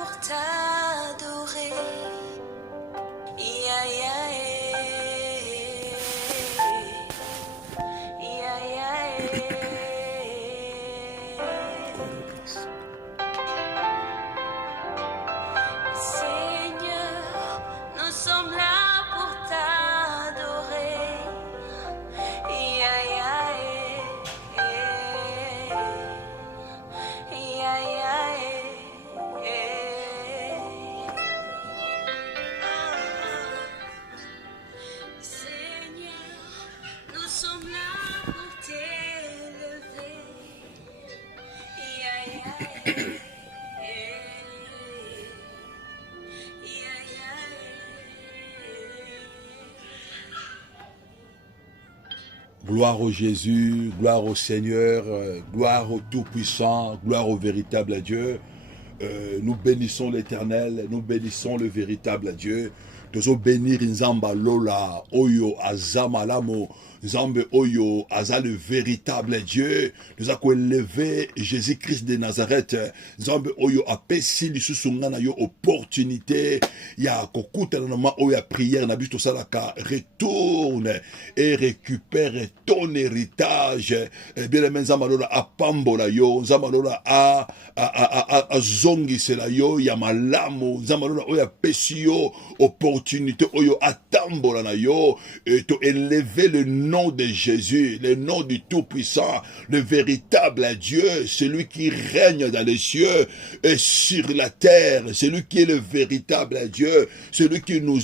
pour t'adorer. Yeah, yeah, yeah, yeah, yeah. Seigneur, nous sommes là pour t'adorer. Yeah, yeah, yeah. Yeah, yeah, yeah. Seigneur, nous sommes là pour t'élever. Yeah, yeah, yeah. Gloire au Jésus, gloire au Seigneur, gloire au Tout-Puissant, gloire au véritable Dieu. Nous bénissons l'Éternel, nous bénissons le véritable Dieu. Nous bénir Nzamba Lola, Oyo, Azamalamo, Nzambe Oyo, Aza le véritable Dieu. Nous avons élevé Jésus-Christ de Nazareth. Nzambe Oyo a pessi l'Issusungana yo opportunité. Ya kokuta nama Oya prière nabisto salaka. Retourne et récupère ton héritage. Bien aimé Nzamba Lola a pambola yo. Nzamba Lola a zongi sela yo. Ya malamo. Nzamba Lola Oya pessi yo opportunité oyo atambola na yo et to élever le nom de Jésus, le nom du Tout-Puissant, le véritable Dieu, celui qui règne dans les cieux et sur la terre, celui qui est le véritable Dieu, celui qui nous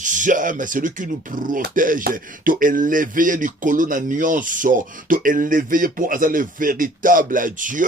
aime, celui qui nous protège, to élever les colonnes nyonso, to élever pour avoir le véritable Dieu.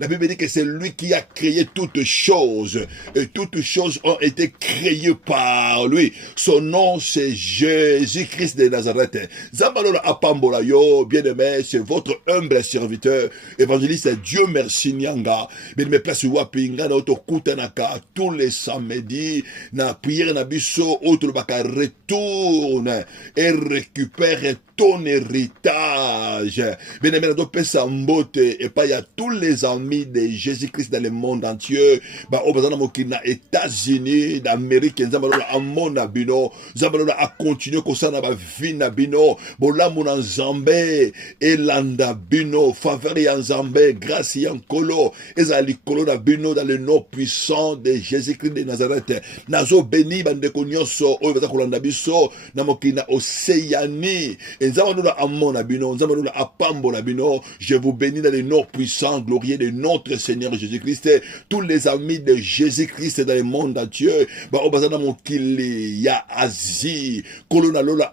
La Bible dit que c'est lui qui a créé toutes choses et toutes choses ont été créées par lui. Son nom, c'est Jésus-Christ de Nazareth. Zambalola Apambola yo, bien-aimé, c'est votre humble serviteur, évangéliste Dieu merci Nyanga. Bien-aimé, place Wapinga, na auto kutanaka, tous les samedis, na prière na biso, autre baka retourne et récupère ton héritage. Bien-aimé, na dope sa mbote, et pas y a tous les amis de Jésus-Christ dans le monde entier, ba obazana mokina États-Unis, d'Amérique, Zambalola amona bino, Zambalola a continué comme ça na ba vie na bino, bolamu na Nzambe, elanda bino, faveur ya Nzambe, grâce ya nkolo, ezali kolo na bino dans le nom puissant de Jésus-Christ de Nazareth. Nazo béni bandeko nyonso oyo baza kolanda biso na mokina Océanie. Nzambalola amona bino, Nzambalola apambola bino. Je vous bénis dans le nom puissant, glorieux de notre Seigneur Jésus-Christ. Tous les amis de Jésus-Christ dans le monde entier, ba obazana mokili ya Asie, kolona lola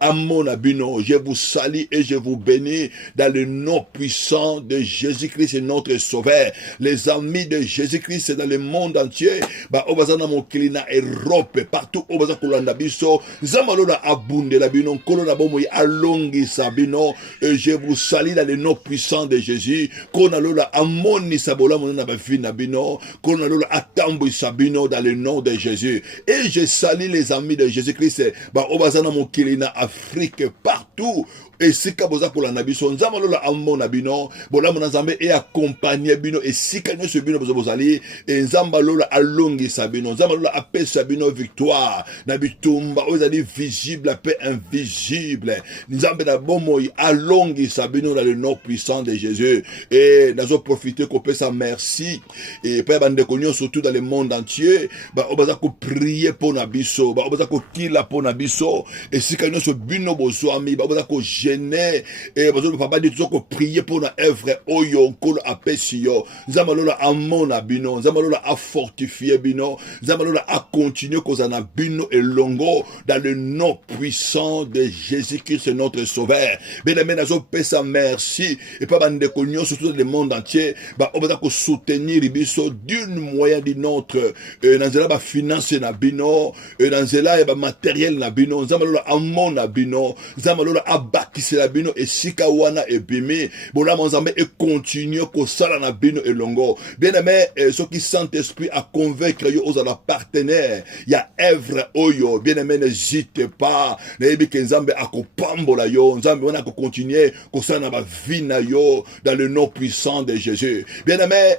amona bino. Je vous salue et je vous bénis dans le nom puissant de Jésus-Christ, notre Sauveur. Les amis de Jésus-Christ dans le monde entier, ba obazana mokili na Europe, partout obaza kolanda biso, zamalola abunde la bino, kolona bomo alongi sabino, et je vous salue dans le nom puissant de Jésus. Kona lola amoni sabola mona ba fi na bino, kona lola atambo sabino dans le nom de Jésus. Et je salue les amis de Jésus-Christ, ba obazana mokili na Afrique, partout. Et si kaboza pour la nabiso, nzamalola amona bino, bola mona Nzambe et accompagner bino, et si kanyo se bino bozali, et nzambalola alongi sabino, nzambalola ape sabino victoire, nabitumba ozali visible, la paix invisible, nzambe na bomoy alongi sabino dans le nom puissant de Jésus, et nazo profiter qu'on peut sa merci, et pas bande konyo surtout dans le monde entier, ba obaza ko prier pour nabiso, ba obaza ko kila pour nabiso, et si kanyo se bino bozoami, ba obaza ko gêné et besoin papa dit toujours que prier pour la œuvre oyo kolo apesio zamalola amona bino zamalola a fortifier bino zamalola a continuer kozana bino et longo dans le nom puissant de Jésus-Christ notre Sauveur. Bien-aimé nazo pesa merci et pas bande konyo surtout dans le monde entier ba obaza ko soutenir biso d'une moyen d'une autre nanzela ba finance na bino nanzela ya ba matériel na bino zamalola amona bino zamalola abak kisela bino esika wana ebimi bola Nzambe et continue ko sala na bino elongo. Bien-aimé, ceux qui Saint-Esprit a convaincre yo aux la partenaire ya œuvre oyo. Bien-aimé, n'hésitez pas. Nebi ke Nzambe akopamba pambola yo, nzambe wana ko continuer ko sana ba vie na yo dans le nom puissant de Jésus. Bien-aimé,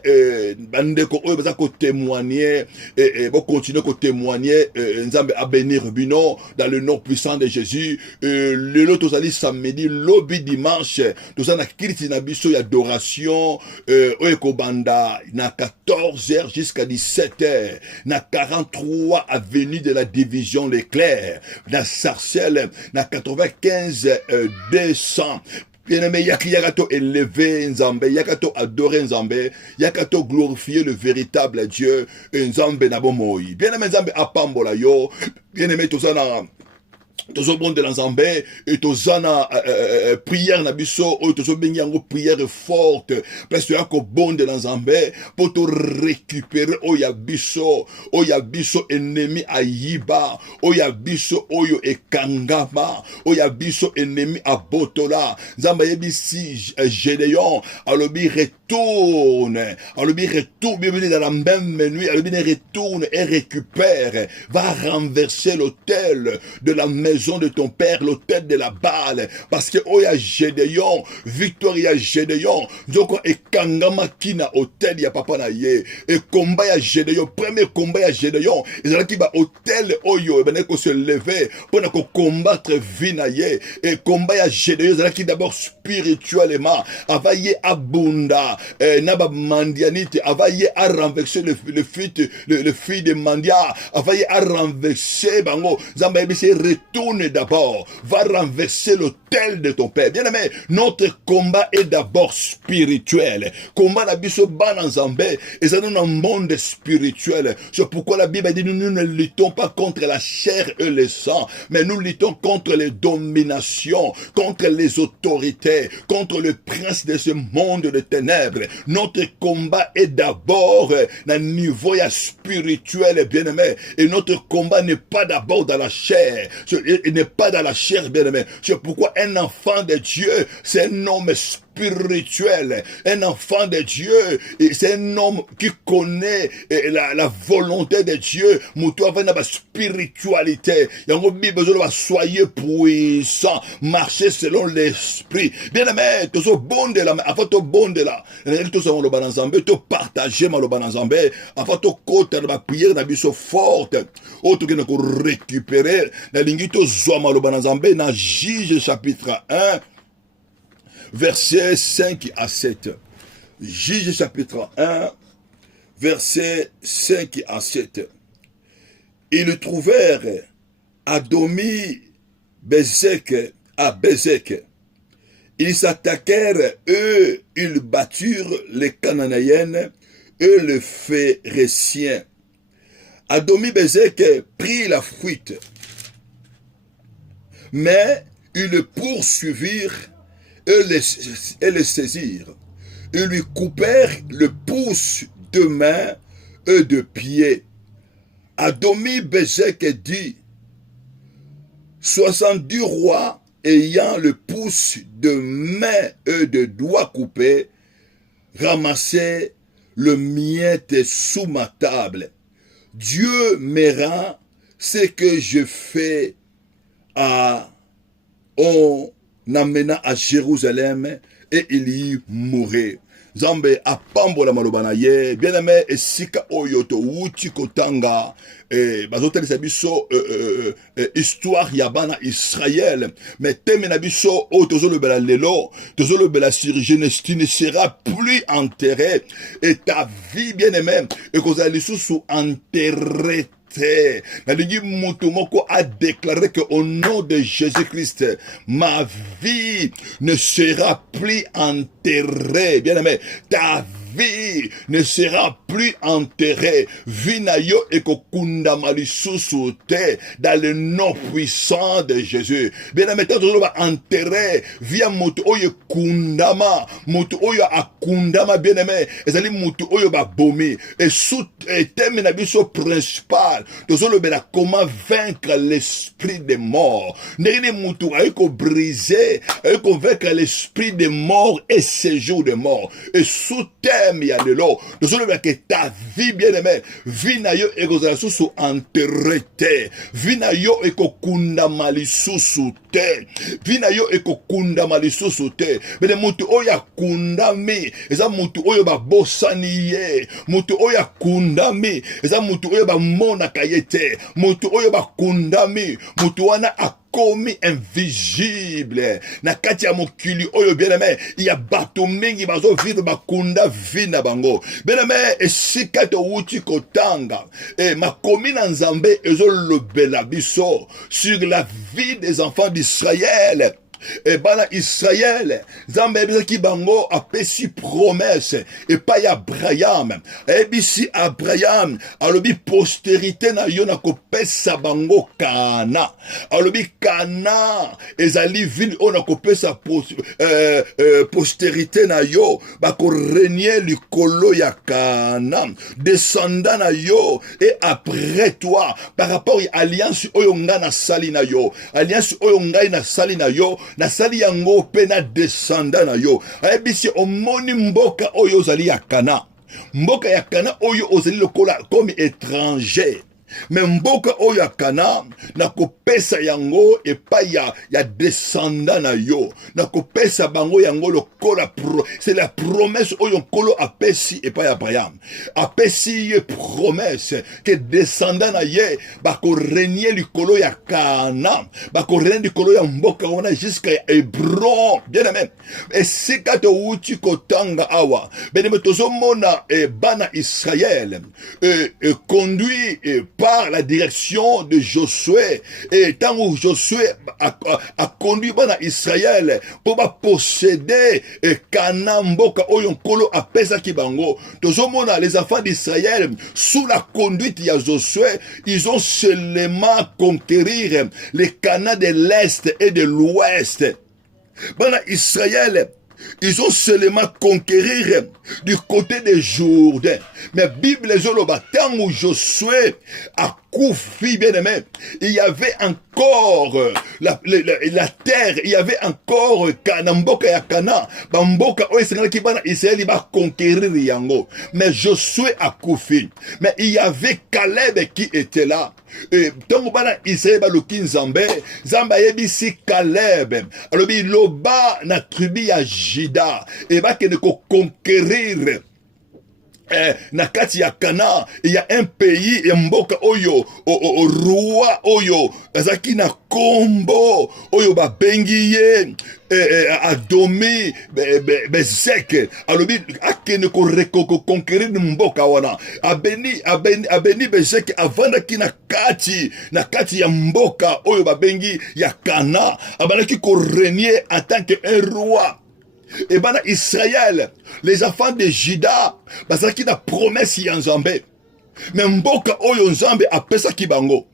bandeko oyo baza ko témoigner bo continuer ko témoigner nzambe a bénir bino dans le nom puissant de Jésus. Lelo tozali samedi lobi dimanche tozana kiriti na biso ya adoration oyo ko banda na 14h jusqu'à 17h na 43 avenue de la division Leclerc na Sarcelles na 95 200. Bien-aimé, yakato élever Nzambe, yakato adorer Nzambe, yakato glorifier le véritable Dieu, Nzambe na bomoi. Bien-aimé, Nzambe apambola yo, bien-aimé, tout ça na tozobonde na Nzambe et tozana prière na biso oyo tozobengi yango prière forte parce que yako bonde na Nzambe pour to récupérer oya biso ennemi ayiba oya biso oyo ekangama oya biso ennemi abotola Nzambe yebisi Gédéon alobi retourne bienvenue dans la même nuit alobi retourne et récupère va renverser l'autel de la maison de ton père, l'autel de la Baal, parce que oya Gédéon, victoire ya Gédéon, donc et kangama kina hôtel ya papa na ye, et combat ya Gédéon, premier combat ya Gédéon, et là qui va hôtel oyo, ben ko se lever pour na ko combattre vie na ye, et combat ya Gédéon, là qui d'abord spirituellement, avaye abunda, naba mandianite, avaye a renverser le fils de Mandia, avaye a renverser bango, zamba ebise retourne d'abord, va renverser l'autel de ton père. Bien-aimé, notre combat est d'abord spirituel. Combat la biso ban en Zambé, et ça nous un monde spirituel. C'est pourquoi la Bible dit nous ne luttons pas contre la chair et le sang, mais nous luttons contre les dominations, contre les autorités, contre le prince de ce monde de ténèbres. Notre combat est d'abord à niveau spirituel, bien-aimé, et notre combat n'est pas d'abord dans la chair. Il n'est pas dans la chair, bien-aimé. C'est pourquoi un enfant de Dieu, c'est un homme spirituel. Un enfant de Dieu, c'est un homme qui connaît la volonté de Dieu. Moutou avec la spiritualité. Soyez puissants, marchez selon l'esprit. Bien-aimé, tout ce bon de la, avant tout bon de la, tout ce monde dans Zambé, tout partager ma dans Zambé, avant tout côté de ma prière, n'a biso forte, autre que nous récupérer, la ligne tout zoama dans Zambé, dans Juge chapitre 1, verset 5 à 7. Juge chapitre 1, verset 5 à 7. Ils trouvèrent Adomi Bézek à Bézek. Ils s'attaquèrent, eux, ils batturent les Cananéennes et les Phéréciens. Adomi Bézek prit la fuite, mais ils le poursuivirent et le saisirent. Ils lui coupèrent le pouce de main et de pied. Adomi Bézek dit, 70 rois ayant le pouce de main et de doigts coupés ramassaient le miette sous ma table. Dieu me rend ce que je fais on amena à Jérusalem et il y mourrait. Zambe apambola malobana ye bien-aimé esika oyoto uchi kotanga bazotelisa biso histoire ya bana Israël mais teme na biso o tozolobela lelo tozolobela sur Genèse tu ne seras plus enterré et ta vie bien-aimé ekozala lisusu enterré. Nalingi mutu moko a déclaré que au nom de Jésus-Christ, ma vie ne sera plus enterrée. Bien aimé, ta vie ne sera plus enterrée. Vinayo et kokunda malisusu te dans le nom puissant de Jésus. Bien aimé, tant que va enterrer via mutu oyo kundama, mutu oyo akundama bien aimé, ezali mutu oyo ba bomi et sous thème na biso principal. Comment vaincre l'esprit des morts. N'est mutu aiko briser, aiko vaincre l'esprit des morts et séjour des morts. Et sous terre système ya lelo tozoloba ke ta vie bien aimé vie na yo ekozala susu enterré te vie na yo ekokundama lisusu te vie na yo ekokundama lisusu te mene mutu oyo akundami eza mutu oyo babosani ye mutu oyo akundami eza mutu oyo bamonaka ye te mutu oyo bakundami mutu wana komi invisible na kati ya mokili oyo bien aimé il y a bato mingi bazo vivre bakunda vie na bango bien aimé esika to wuti kotanga makomi na nzambe ezolobela biso sur la vie des enfants d'Israël. Et bana Israël, Nzambe ebisaki bango apesi promesse et pas ya Abraham. Ebisi Abraham alobi postérité na yo na kopesa bango Kana. Alobi Kana ezali ville on a kopesa postérité na yo bako régner likolo ya Kana. Descendant na yo et après toi par rapport à alliance oyo nga na sali na yo. Alliance oyo nga na sali na yo. Na sali yango pe na descendant na yo ayebisi omoni mboka oyo ozali ya Kana mboka ya Kana oyo ozali lokola comme étranger mais mboka oyo ya Kana na kopesa yango epai ya descendant na yo na kopesa bango yango lokola c'est la promesse oyo nkolo apesi epai ya Abraham apesi ye promesse que descendant na ye bako régner likolo ya Kana bako régner likolo ya mboka wana jusqu'à Hébron bien aimé esika to wuti kotanga awa beneme tozomona bana Israël conduit par la direction de Josué et tant où Josué a conduit bana Israël pour posséder Kana mboka oyo nkolo apesa kibango tozomona les enfants d'Israël sous la conduite de Josué ils ont seulement conquérir les Canaan de l'est et de l'ouest bana Israël ils ont seulement conquérir du côté des Jourdain. Mais Bible zoloba tant où Josué a koufi bien aimé, il y avait encore la terre, il y avait encore Kanamboka ya Kana, Bamboka oyo ki bana Israël ba conquérir yango. Mais Josué a koufi. Mais il y avait Caleb qui était là. Tant bana Israël ba loki Nzambe, Nzambe yebisi Caleb. Alors bi loba na tribu ya Juda et ba ke ne ko conquérir na kati ya Kana il y a un pays ya mboka oyo roi oyo azaki na kombo oyo babengi ye Adomi Bezek alobi akene ko conquérir mboka wana abeni Bezek avandaki na kati ya mboka oyo babengi ya Kana abanaki ko régner en tant que un roi. Et bana Israël, les enfants de Juda, bazaki na promesse ya Nzambe. Mais mboka oyo Nzambe apesa kibango.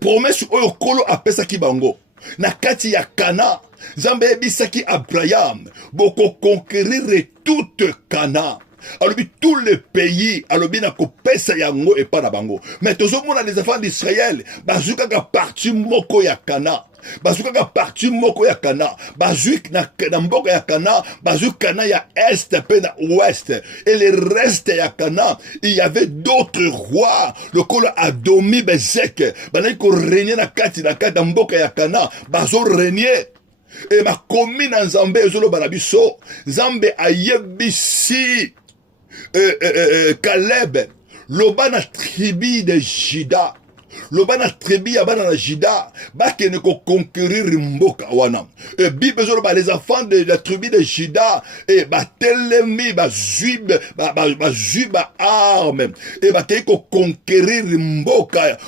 Promesse oyo kolo apesa kibango. Na kati ya Kana, Nzambe ebisaki Abraham, boko conquérir toute Kana. Alobi tous les pays, alobi na kopesa yango et pas na bango. Mais tozomona les enfants d'Israël, bazuka ka parti moko ya Kana. Bazukaka parti moko ya Kana, bazuka na mboka ya Kana, bazuka Kana ya est pe na ouest. Et le reste ya Kana, il y avait d'autres rois, le kolo Adomi Bezek, banai ko régner na kati mboka ya Kana, bazo régner. Et ma commune en Nzambe ezolo banabiso, Nzambe ayebisi Caleb, loba na tribu de Juda. Lobana tribu ya bana na Juda bakene ko conquérir mboka wana et Bible zolo ba les enfants de la tribu de Juda et batelemi bazui arme et batei ko conquérir mboka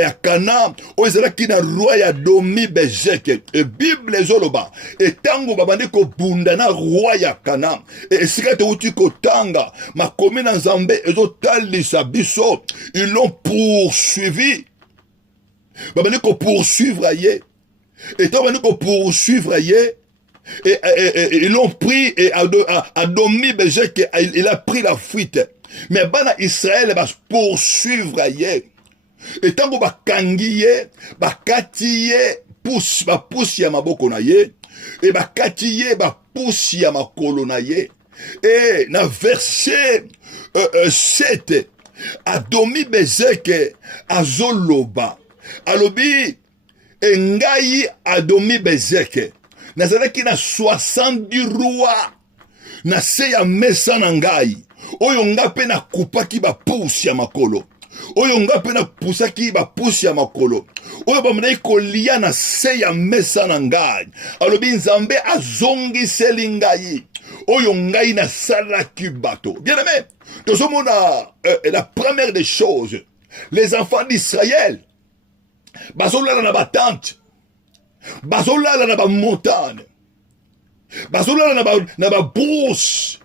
ya Kana ozela kina roi ya Domi Bezek et Bible zolo ba et tango babande ko bunda na roi ya Kana et sikate uti ko tanga makomi na Nzambe ezotalisa biso ils l'ont poursuivi. Babane ko poursuivre aye. Et tant ko poursuivre aye. Et ils l'ont pris et Adomi Bezek il a pris la fuite. Mais bana Israël va poursuivre aye. Et tant ko bakangiye, bakatiye pousse ya maboko na ye et bakatiye pousse ya makolo na ye. Et dans verset 7, Adomi Bezeke azoloba. Alobi, engai Adomi Bezeke. Nazalaki na 70 rois. Na se ya mesa na ngai. Oyo nga pe na kupaki ba pusi ya makolo. Oyo nga pe na pusaki ba pusi ya makolo. Oyo bamanai kolia na se ya mesa na ngai. Alobi nzambe azongiseli ngai. Oyo ngai na salaki bato. Bien aimé, la première des choses, les enfants d'Israël, bazolala na ba tente, bazolala na ba montagne, bazolala na ba brousse,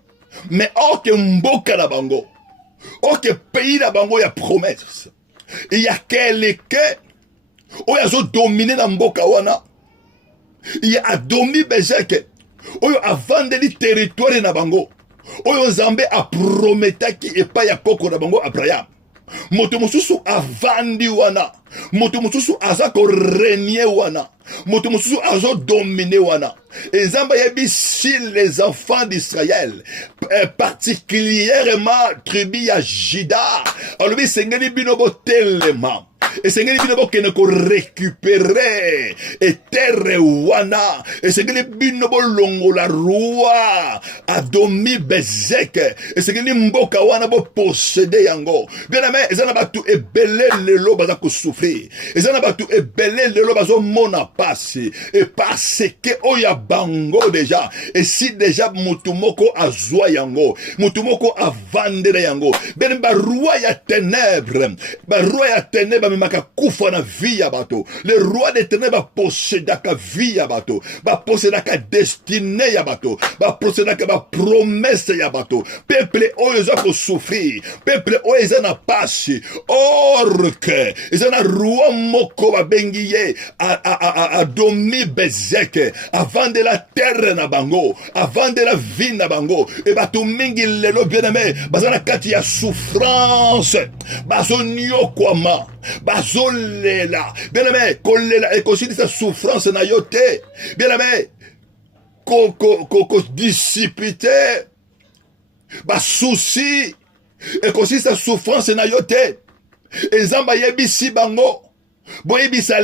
mais oke mboka na bango, oke pays na bango ya promesse. Il y a quelqu'un oyo azo dominer na mboka wana. Il y a Adomi Bezeke oyo avandeli territoire na bango. Oyo nzambe aprometaki epai ya koko na bango Abraham. Moto mosusu avandi wana. Moto mosusu aza ko régner wana. Moto mosusu azo dominer wana. Et nzambe yebi si les enfants d'Israël, particulièrement tribu ya Juda, alobi sengeli bino botelema. Et sengeli bino bokene ko récupérer et terre wana. Et sengeli bino bolongola roi Adomi Bezeke. Et sengeli mboka wana bo posséder yango. Bien aimé, ezana batu ebele lelo baza ko souffrir. Ezana batu ebele lelo bazo mona pasi. Et parce que oya bango déjà. Et si déjà mutumoko azwa yango, mutumoko avandela yango. Ben ba roi ya ténèbres, ba roi ya ténèbres maka kufa na vie ya bato. Le roi des ténèbres possédaka vie ya bato, ba possédaka destinée ya bato, ba possédaka ba promesse ya bato. Peuple oyo za ko souffrir, peuple oyo za na pasi. Or que ezana roi moko ba bengiye Adomi Bezeke avant de la terre na bango, avant de la vie na bango. Et bato mingi lelo bien aimé, bazana kati ya souffrance, bazo nyokwama, bazo lela. Bien aimé, kolela et kosidi sa souffrance na yote. Bien aimé, ko dissipité, ba souci et kosidi sa souffrance na yote. Et zamba yebisi bango. Boyebisa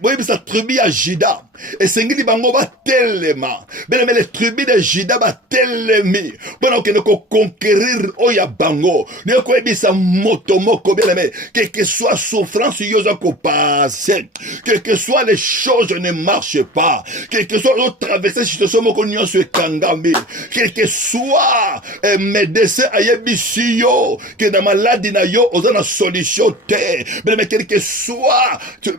boyebisa tribu ya Juda. Et sengili bango ba telema. Bien mais les tribus de Juda ba telemi. Pendant que nous conquérir oya bango. Nous koyebisa moto moko bien aimé. Quelle que soit souffrance yoza ko passer. Quelles que soit les choses ne marchent pas. Quelle que soit notre traversée situation moko nyonso ekangami. Quel que soit médecin ayebisi yo que dans maladie na yo oza na solution te. Bien mais quel que soit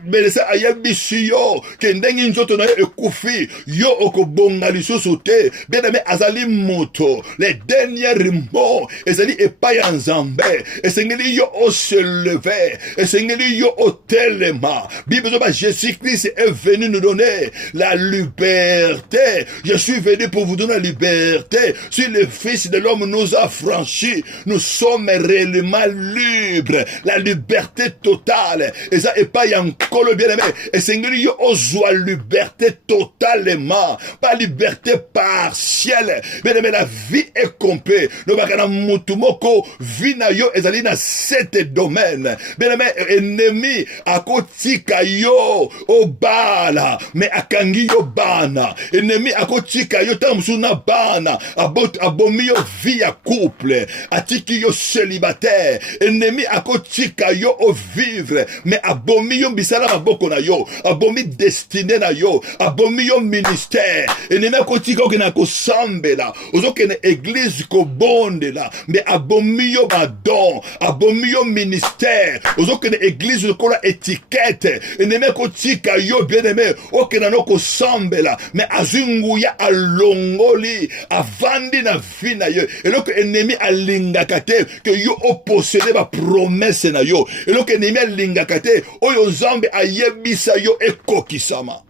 médecin ayebisi yo que ndengi nzoto na yo ekufi yo okobonga lisusu te. Bien aimé azali moto les derniers mots ezali epai ya nzambe esengeli yo o se lever esengeli yo o telema. Bible zoba Jésus Christ est venu nous donner la liberté. Je suis venu pour vous donner la liberté. Si le Fils de l'homme nous a franchis, nous sommes réellement libres. La liberté totale. Et ça est pas encore bien aimé. Et sengeli yo ozwa liberté totalement, pas liberté partielle. Bien aimé, la vie est complète. Nous bakana mutumoko vie na yo ezali na 7 domaines. Bien aimé, ennemi akotika yo obala, mais akangi yo bana. Ennemi akotika yo tamsuna bana, abomi yo vie ya couple, atiki yo célibataire. Ennemi akotika yo o vivre, mais abomi yo bisala maboko na yo, abomi destiné na yo, abomi yo ministère. Ennemi akotika yo na kosambela, ozokene église ko bonde la, mais abomi yo badon, abomi yo ministère, ozokene église ko la étiquette. Ennemi akotika yo bien aimé, okena no kosambela, mais azunguya alongoli, avandi na vie na yo. Et donc ennemi alingaka te que yo opposede ba promesse na yo. Et donc ennemi alingaka te oyo nzambe ayebisa yo ekokisama.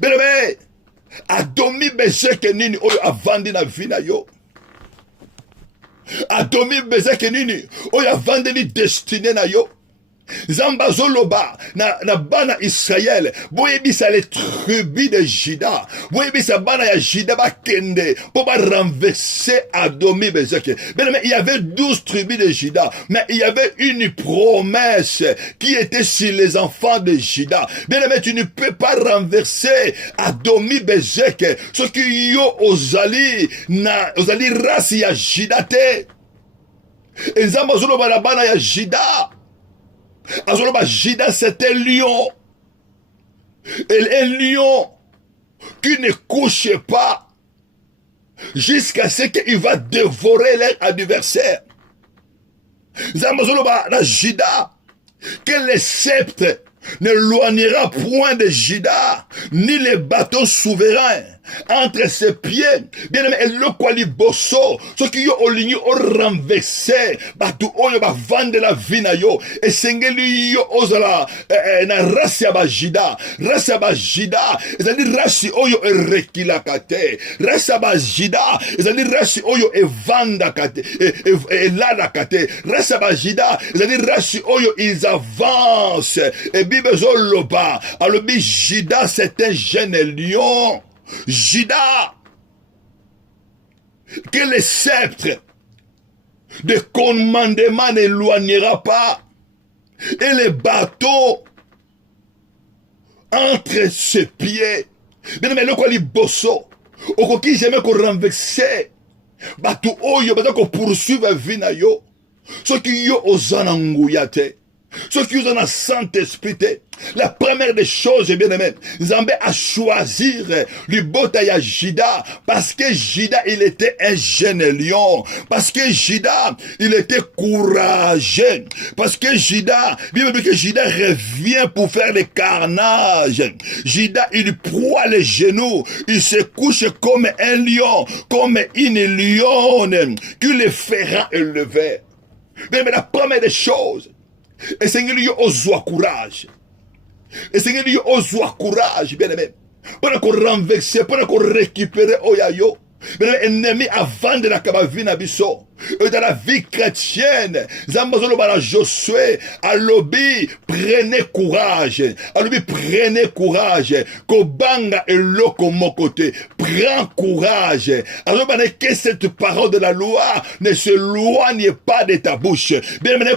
Bien Adomi Bezeke nini oyo avandi na vie na yo. Adomi Bezeke nini oyo avandi ni destiné na yo. Zamba zoloba na bana Israël. Boyebisa les tribus de Juda. Boyebisa bana ya Juda ba kende pour ba renverser Adomi Bezek. Mais il y avait 12 tribus de Juda, mais il y avait une promesse qui était sur les enfants de Juda. Bien aimé, tu ne peux pas renverser Adomi Bezek. Ce qui yo ozali rasi ya Juda te. Et Zamba zoloba na bana ya Juda. Azoloba Juda, c'est un lion. Et un lion qui ne couche pas jusqu'à ce qu'il va dévorer leur adversaire. Zamazoloba na Juda, que les sceptres n'éloignera point de Juda, ni les bâtons souverains entre ses pieds. Bien aimé, le kwali bosso, ce qui yo oligni o renversé, batu oyo ba vendre la vie na yo, et sengeli yo ozala na rasi ba Juda, ezali rasi oyo erekila kate, rasi ba Juda, ezali rasi oyo evanda kate, elada kate, rasi ba Juda, ezali rasi oyo ils avancent, et Bible zoloba, alobi Juda c'est un jeune lion. Juda, que le sceptre de commandement n'éloignera pas, et les bateaux entre ses pieds. Bien mais le quoi li bosso, au qui jamais qu'on renverser, bateau oyo bateau qu'on poursuive vina yo, ce qui yo ozananguyate. Ceux qui ont un Saint-Esprit, la première des choses, bien aimé, Zambé a choisi le Botaya Juda parce que Juda, il était un jeune lion. Parce que Juda, il était courageux. Parce que Juda, bien que Juda revient pour faire le carnage. Juda, il proie les genoux. Il se couche comme un lion, comme une lionne qui le fera élever. Mais la première des choses, et Seigneur, il y a courage. Et Seigneur, il y a courage, bien aimé. Pour qu'on renverse, pour qu'on récupère Oyayo. Ennemi avant de la cabavine biso. Et dans la vie chrétienne, Zambazolo bala Josué, alobi, prenez courage. Alobi, prenez courage. Kobanga et loko mon côté. Prends courage. Alors, que cette parole de la loi ne s'éloigne pas de ta bouche. Bien aimé,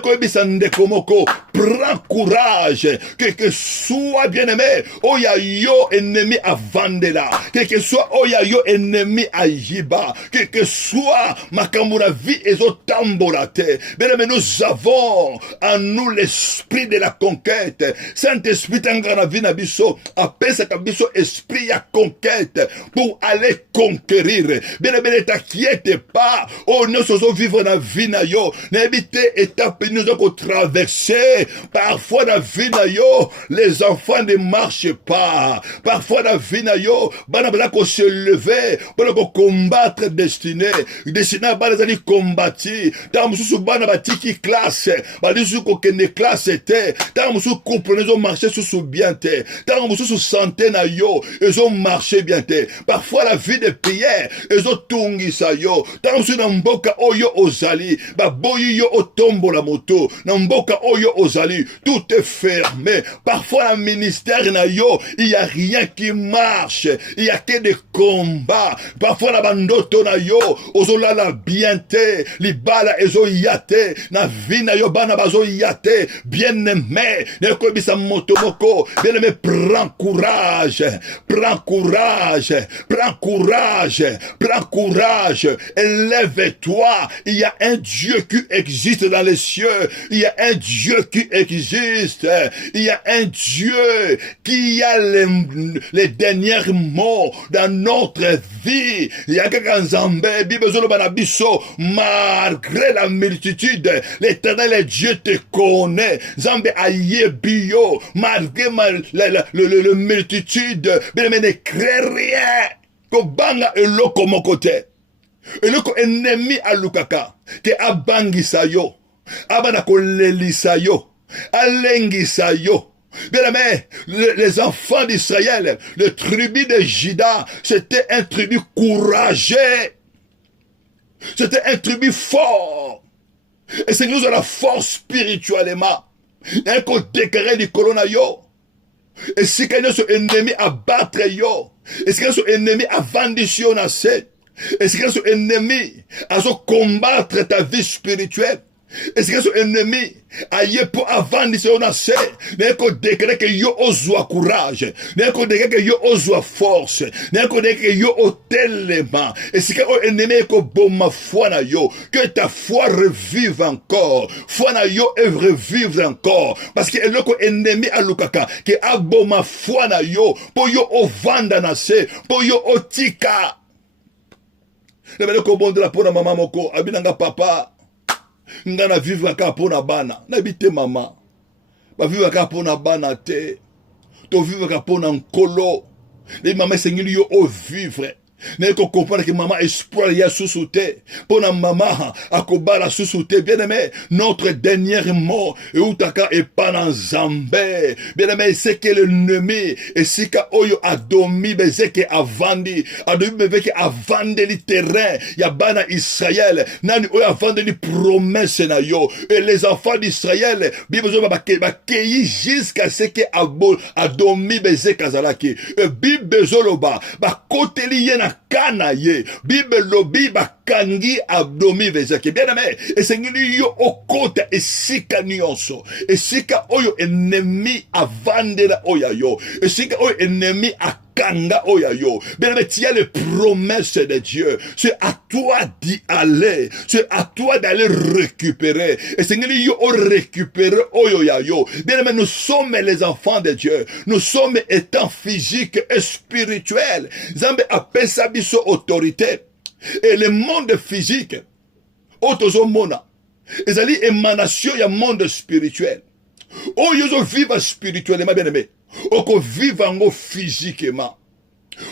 prends courage. Quel que soit bien aimé, oyayo ennemi avant de là. Quel que soit oyayo ennemi à Yiba. Quel que soit makamura vie et tambolate. Bien aimé, nous avons en nous l'esprit de la conquête. Saint-Esprit tangana vina biso, apesa kabiso esprit ya conquête pour aller conquérir. Bien aimé, ne t'inquiète pas. Oh, nous sommes vivre dans la vie na yo. N'habitez étape nous avons traversé. Parfois dans la vie na yo, les enfants ne marchent pas. Parfois dans la vie na yo, banabla qu'on se lever, banabla qu'on combattre destinée. Destinée, banabla combattu. Tant mususu bana batiki classe. Balisu ko kene classe te. Tant mususu comprenez au marché sous bien te. Tant mususu santé na yo, ils ont marché bien te. Parfois la vie de prière, ils ont tungisa yo. Tant mususu na mboka oyo ozali, ba boyi yo otombo la moto. Na mboka oyo ozali, tout est fermé. Parfois le ministère na yo, il y a rien qui marche. Il y a que des combats. Parfois la bandoto na yo, ozola la bien te. Libala ezo yate. Na vina yo bana bazo yate. Bien aimé. Ne kobisa motomoko. Bien aimé, prends courage. Prends courage. Prends courage. Prends courage. Élève-toi. Il y a un Dieu qui existe dans les cieux. Il y a un Dieu qui existe. Il y a un Dieu qui a les derniers mots dans notre vie. Il y a quelqu'un Zambé, Bible Zolo Banabiso, malgré la multitude, l'Éternel Dieu te connaît. Zambé aïe bio, malgré le multitude, mais ne crée rien. Kobanga eloko mon côté. Eloko ennemi à Lukaka, que abangisa yo, abana kolelisa yo, alengisa yo. Bien aimé, les enfants d'Israël, le tribu de Juda, c'était un tribu courageux. C'était un tribu fort. Et c'est nous de la force spirituellement. n'a qu'on déclaré du colonna yo. Et si quelqu'un son ennemi à battre yo. Et si quelqu'un son ennemi à vendition na set. Et si quelqu'un son ennemi à combattre ta vie spirituelle. Et si quelqu'un son ennemi à y pour vendition na set. N'a qu'on déclaré que yo ozwa courage. N'a qu'on déclaré que yo ozwa force. N'a qu'on déclaré que yo tellement. Et si quelqu'un ennemi est qu'on bon ma foi na yo. Que ta foi revive encore. Foi na yo et revive encore. Parce que l'autre ennemi à l'ukaka. Que a bon ma foi na yo. Pour yo o vanda na se. Pour yo o tika. Le bel ko bon de la pona maman moko. Abinanga papa. Ngana vivre ka pona bana. N'habite maman. Ba vivre ka pona bana te. To vivre ka pona nkolo. Les mamans seigneur yo o vivre. N'est qu'on comprend que maman espoir y a sous-souté. Pour la maman, à Kobala sous-souté. Bien aimé, notre dernier mot, et Outaka et pas dans Zambé. Bien aimé, c'est que l'ennemi, et si ka oyo a domi, bezé que a vendi, a domi bezé que a vendi les terrains, ya bana Israël, nani oyo a vendi les promesses na yo, et les enfants d'Israël, Bible ba keyi jusqu'à ce que a domi bezé kazalaki, et Bible zoloba, ba kote liye na kana ye Bible lobi bakangi abdomi vezaki bien aimé et seigneur yo okota esika nyonso esika oyo ennemi avandela oya yo esika oyo ennemi akanga oya yo bien aimé tu as les promesses de Dieu c'est à toi d'y aller c'est à toi d'aller récupérer et seigneur yo o récupérer oyo ya yo bien aimé nous sommes les enfants de Dieu nous sommes étant physiques et spirituels Zambe appelle ça biso autorité et le monde physique autozomona ezali émanation ya monde spirituel oyo zo vivre spirituellement bien aimé oko vivre ngo physiquement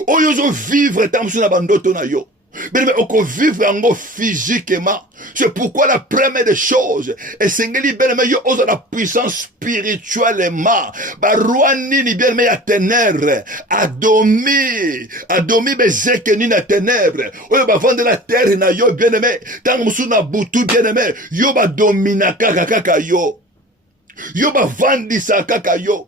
oyo zo vivre tamsu na bandoto na yo bien on peut vivre en physiquement. C'est pourquoi la première des choses, et Seigneur, bien yo ose la puissance spirituellement. Barouani ni bien mais à ténèbres, adomi bezeke ni na ténèbres. Oyo ba vendre la terre na yo bien aimé. Tant musu na butu bien aimé, yo ba domina kaka yo. Yo ba vandi sa kaka yo.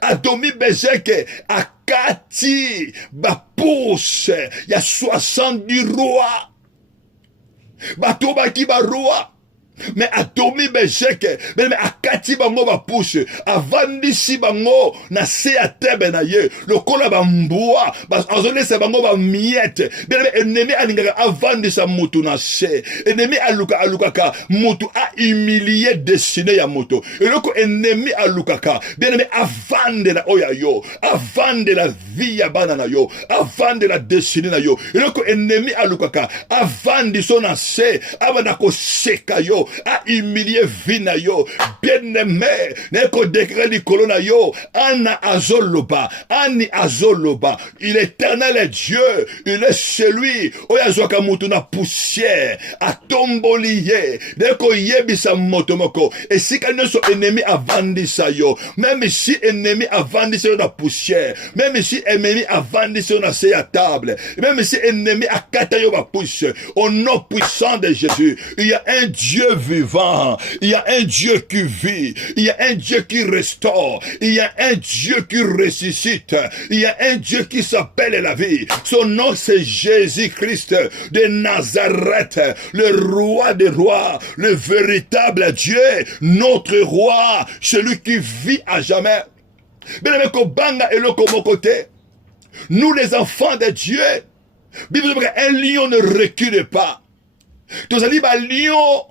Adomi bezeke akati ba pousse ya 70 rois bato baki ba roi mais atomi besheke mais akati bango ba pousse avandisi bango na se ya tebe na ye lokola ba mbwa azolesa bango ba miette bien ennemi alingaka avandisa mutu na se ennemi alukaka mutu a humilié destiné ya moto eloko ennemi alukaka bien avandela oya yo avandela vie ya bana na yo avandela destiné na yo eloko ennemi alukaka avandiso na se abana ko seka yo a humilié vina yo bien-aimé neko décret du colonna yo ana azoloba ani azoloba il est éternel est Dieu il est celui oyazoka mutu na poussière atomboliye neko yebisa motomoko et si quand so ennemi avandisa yo même si ennemi avandisa yo na poussière même si ennemi avandisa yo na se ya table même si ennemi akata yo ba pousse au nom puissant de Jésus il y a un Dieu vivant, il y a un Dieu qui vit, il y a un Dieu qui restaure, il y a un Dieu qui ressuscite, il y a un Dieu qui s'appelle la vie. Son nom c'est Jésus-Christ de Nazareth, le roi des rois, le véritable Dieu, notre roi, celui qui vit à jamais. Nous les enfants de Dieu, un lion ne recule pas. Tous allez ba lion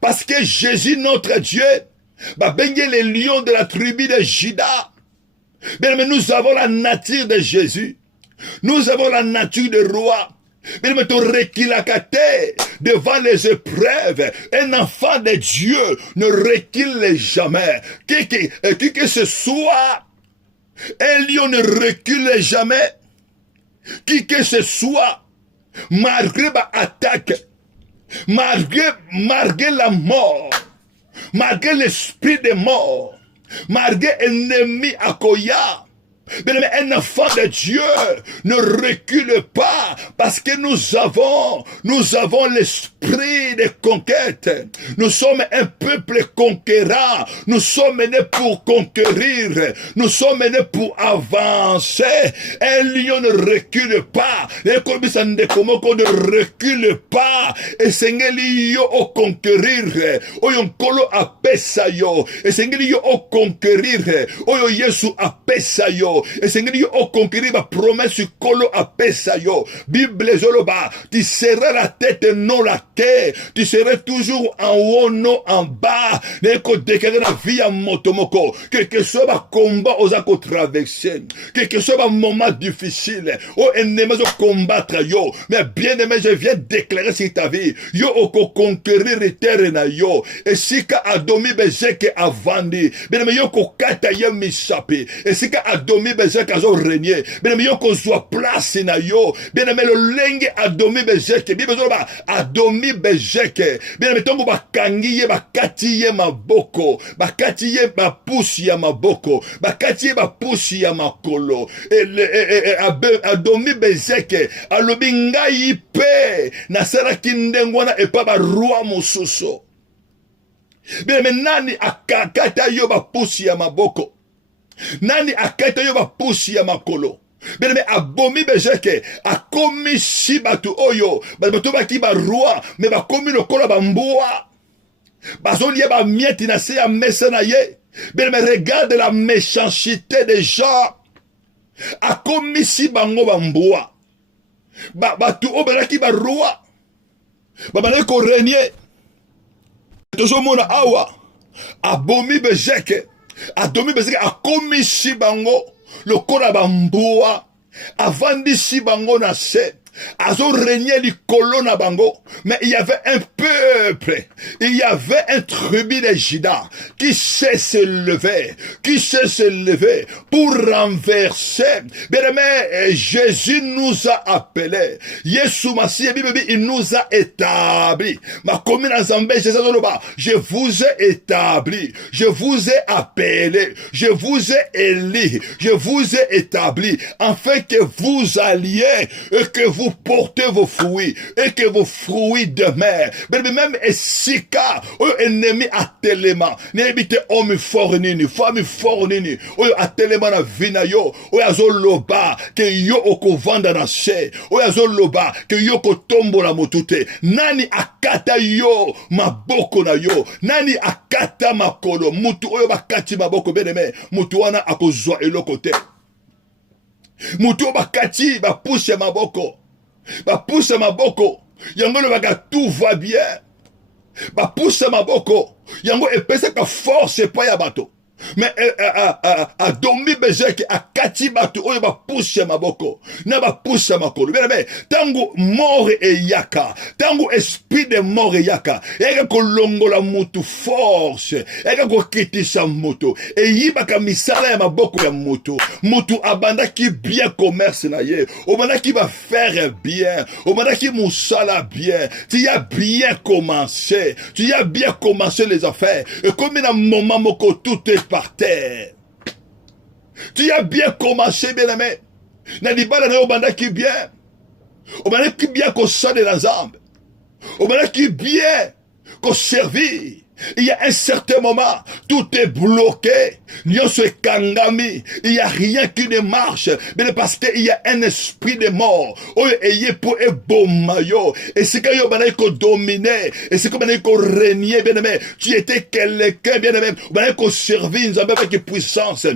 parce que Jésus notre Dieu ba bengue les lions de la tribu de Juda. Bien mais nous avons la nature de Jésus. Nous avons la nature de roi. Bien mais ton reculacate devant les épreuves. Un enfant de Dieu ne recule jamais. Qui que ce soit, un lion ne recule jamais. Qui que ce soit, malgré ma attaque, malgré la mort, malgré l'esprit de mort, malgré ennemi akoya, Bien-aimé, un enfant de Dieu ne recule pas parce que nous avons l'esprit de conquête. Nous sommes un peuple conquérant. Nous sommes nés pour conquérir. Nous sommes nés pour avancer. Un lion ne recule pas. Qu'on ne recule pas. Et c'est un lion au conquérir. Oyo nkolo apesa yo. Et c'est un lion au conquérir. Oyo Yesu apesa yo. Et c'est que au conquérir ma promesse kolo apesa yo. Bible zoloba, tu seras la tête non la queue. Tu seras toujours en haut non en bas. Neko déclarer la vie à motomoko. Quel que soit ma combat aux à traverser. Quel que soit ma moment difficile. Oh ennemi au combattre yo. Mais bien aimé, je viens déclarer sur ta vie. Yo oko conquérir terre na yo. Et si ka adomi bezeke avandi. Bien aimé yo ko kata ye misapi. Et si ka adomi bezeke azo régner. Bien aimé yo ko soit place na yo. Bien aimé le lenge adomi bezeke. Bien aimé adomi bezeke. Bien aimé tongo bakangi ye bakati ye maboko. Bakati ye bapusi ya maboko. Bakati ye bapusi ya makolo. Adomi bezeke. Alobi ngai pe. Nasara kindengwana epa ba roi mosuso. Bien aimé nani akakata yo bapusi ya maboko. Nani akata yo bapusi ya makolo. Bien aimé abomi bezeke akomi si batu oyo batu baki ba roi me bakomi lokola bamboa bazoli ba mieti na se ya mesa na ye. Bien aimé regarde la méchanceté des gens akomi si bango bamboa batu o balaki ba roi babana ko régner tozo mona awa abomi bezeke adomi bezeke akomi si bango lokola bamboa avandi si bango na se azo régner likolo na bango. Mais il y avait un peuple, il y avait un tribu de Juda qui sait se lever pour renverser. Bien aimé, Jésus nous a appelés. Yesu Massi, il nous a établis. Ma commune en Zambé, je vous ai établi, je vous ai appelé, je vous ai élu, je vous ai établi, afin que vous alliez et que vous portez vos fruits et que vos fruits demeurent. Même esika, ennemi a tellement, n'habite homme fort nini, femme fort nini, a tellement na vina yo, azo loba, que yo oko vanda na se, azo loba, que yo ko tombo la motute, nani akata yo, maboko na yo, nani akata makolo, mutu oyo bakati maboko beneme, mutu wana akozwa eloko te. Mutu bakati, pousse maboko. Pousse maboko. Yango le baga tout va bien. Pousse maboko. Yango epesa ka force pa ya bato. Mais adomi bezeki akati bato oyo pousse maboko. Na pousse makolo. Mais tango mort e yaka. Tango esprit de mort e yaka. Eka kolongola mutu force. Eka ko kitisa moto. E yibaka misala ya maboko ya moto. Moto abanda ki bien commerce na ye. Obanda ki va faire bien. Obanda ki musala bien. Tu as bien commencé. Tu as bien commencé les affaires. Et comme in un moment moko tout est par terre. Tu as bien commencé, bien aimé. Nadibala na obanda ki bien. Obanda ki bien qu'on sonne la zambe. Obanda ki bien qu'on servir. Il y a un certain moment, tout est bloqué. Nyonso est kangami. Il n'y a rien qui ne marche. Mais parce qu'il y a un esprit de mort. Oyo eye pour e bomayo. Et c'est quand yo banay ko dominer. Et c'est comme banay ko régner, bien aimé. Tu étais quelqu'un, bien aimé. Banay ko servir, nous avec puissance.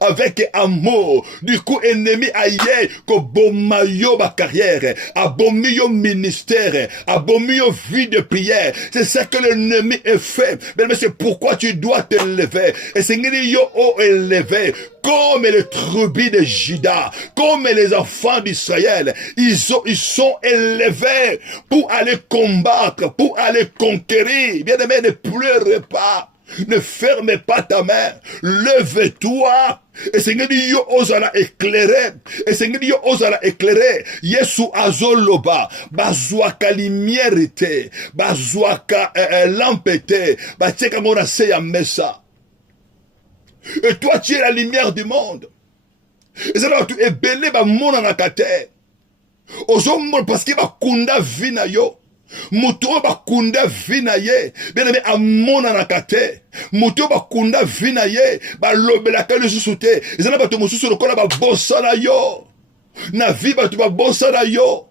Avec amour. Du coup, ennemi aïe, que bomayo ba carrière, abomi yo ministère, abomi yo vie de prière. C'est ça que l'ennemi est fait. Mais c'est pourquoi tu dois te lever. Et c'est yo o élevé. Comme les tribus de Juda, comme les enfants d'Israël, ils sont élevés pour aller combattre, pour aller conquérir. Bien aimé, ne pleure pas. Ne ferme pas ta main. Lève-toi. Et Seigneur yo osala éclairer. Et Seigneur yo osala éclairer. Yesu azoloba. Bazwaka lumière te. Bazwaka lampe te. Batieka ngona se ya mesa. Et toi, tu es la lumière du monde. Et ça va tout ébélé, bah, mon en akate. Ozomon, parce qu'il va kunda vina yo. Muto ba kunda vina ye. Bien aimé, amon en akate. Muto ba kunda vina ye. Ba lobela kale susute. Et ça va tout mosusu le kola ba bossa na yo. Na vi ba tu ba bossa na yo.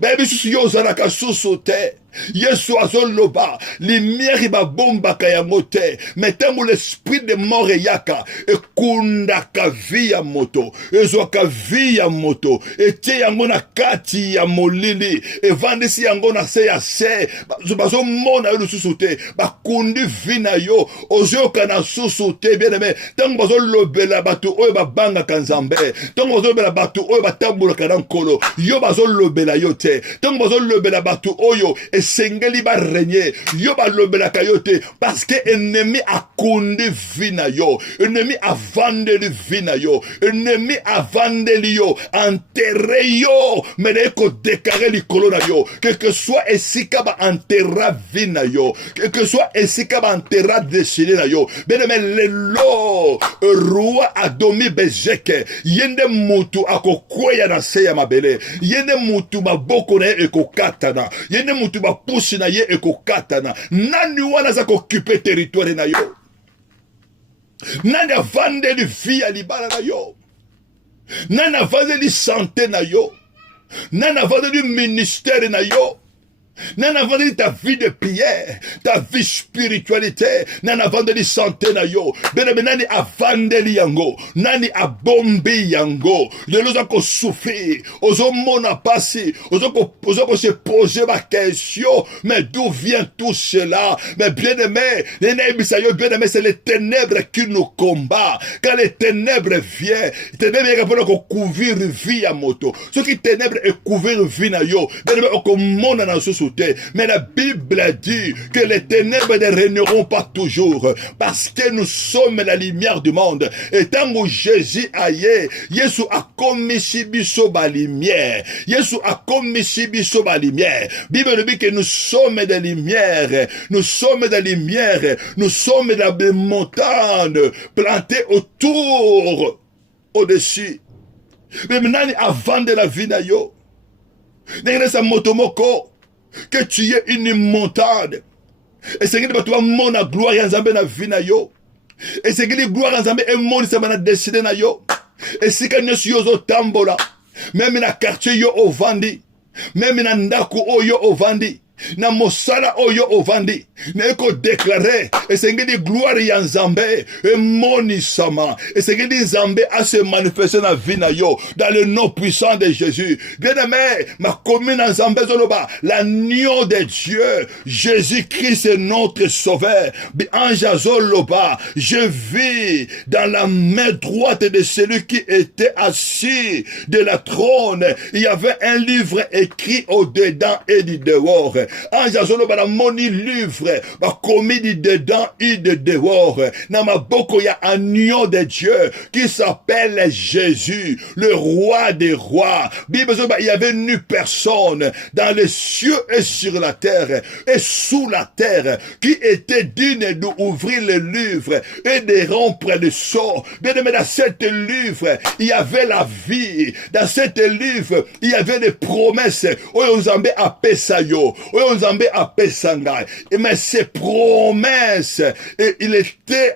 Ba bisusu yo zalaka susute. Yesu azoloba, lumière iba bomba kayamote, mettez-moi l'esprit de mort et yaka, et kunda ka via moto, et zoka via moto, et te yangona kati ya molili, et vandisi yangona se ya se, bazo mona yo susute, ba kundi vina yo, ozo kana susute, bien aimé, tant bazo lobela batu oyo ba banga kanzambe, tant bazo lobela batu oyo ba tambula kanankolo, yo bazo lobela yo te, tant bazo lobela batu oyo, et sengeli ba régner yo ba lobela kayote parce que ennemi a kondi vina yo, ennemi a vandeli vina yo, ennemi a vandeli yo, enterré yo, mais ko déclarer likolo na yo, que soit esika ba enterra vina yo, que soit esika ba enterra destiné na yo, bien mais lelo roi adomi bezeke yende mutu akokweya na se ya mabele, yende mutu maboko na ekokatana, yende mutu ba pusi na ye ekokatana, nani wana za kokupe territoire na yo, nani avandeli vie ya libala na yo, nani avandeli santé na yo, nani avandeli ministère na yo, nana vendeli ta vie de prière, ta vie spiritualité, nana vendeli santé na yo, bene nani avandeli yango, nani abombi yango, lelo zako souffrir, ozo mona passi, ozo se poser ma question, mais d'où vient tout cela? Mais bien aimé, bien aimé, c'est les ténèbres qui nous combattent. Quand les ténèbres viennent, les ténèbres vont couvrir vie à moto. Ce qui ténèbres est couvrir vie na yo, bien aimé, on monde na sous. Mais la Bible dit que les ténèbres ne régneront pas toujours parce que nous sommes la lumière du monde. Et tant que Jésus aille, Yesu a commis biso ba lumière. Yesu a commis biso ba lumière. Bible dit que nous sommes des lumières. Nous sommes des lumières. Nous sommes des montagnes plantées autour, au-dessus. Mais maintenant, avant de la vie na yo, n'est-ce pas motomoko? Que tu es une montagne. Et c'est que tu vas mon gloire en Zambé na vie na yo. Et c'est que la gloire en Zambé est mon na décidé na yo. Et c'est que nous sommes tambola. Même na quartier yo ovandi. Même na ndako oyo ovandi. Na mosala oyo ovandi. Na eko déclaré. Et c'est que la gloire en Zambé est moni sama. Et c'est que la Zambé a se manifesté na vie na yo. Dans le nom puissant de Jésus. Bien aimé, ma commune en Zambé zoloba. L'agneau de Dieu. Jésus-Christ est notre sauveur. Anjazoloba. Je vis dans la main droite de celui qui était assis de la trône. Il y avait un livre écrit au-dedans et du dehors. Anjazoloba la moni livre. Ba commis du dedans et de dehors. Na maboko ya agneau de Dieu qui s'appelle Jésus, le roi des rois. Bible il y avait une personne dans les cieux et sur la terre et sous la terre qui était digne d'ouvrir le livre et de rompre le sceau. Bien aimé, dans cet livre, il y avait la vie. Dans cet livre, il y avait des promesses. Oyo nzambe apesa yo, oyo nzambe apesa ngai. Mais ces promesses, il était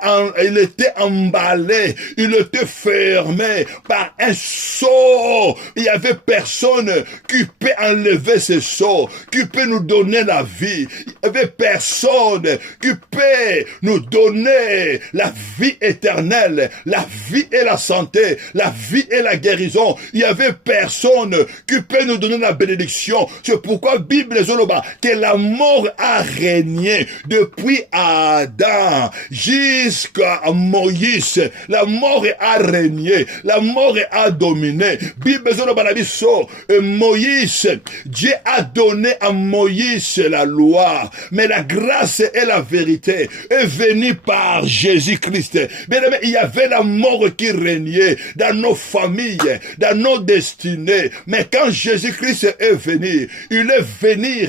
emballé, il était fermé par un sceau. Il y avait personne qui peut enlever ce sceau, qui peut nous donner la vie. Il y avait personne qui peut nous donner la vie éternelle, la vie et la santé, la vie et la guérison. Il y avait personne qui peut nous donner la bénédiction. C'est pourquoi Bible Zoloba, que la mort a régné depuis Adam jusqu'à Moïse. La mort a régné, la mort a dominé. Bible Zoloba la biso, Moïse, Dieu a donné à Moïse la loi, mais la grâce et la vérité est venue par Jésus-Christ. Bien aimé, il y avait la mort qui régnait dans nos familles, dans nos destinées. Mais quand Jésus-Christ est venu, il est venu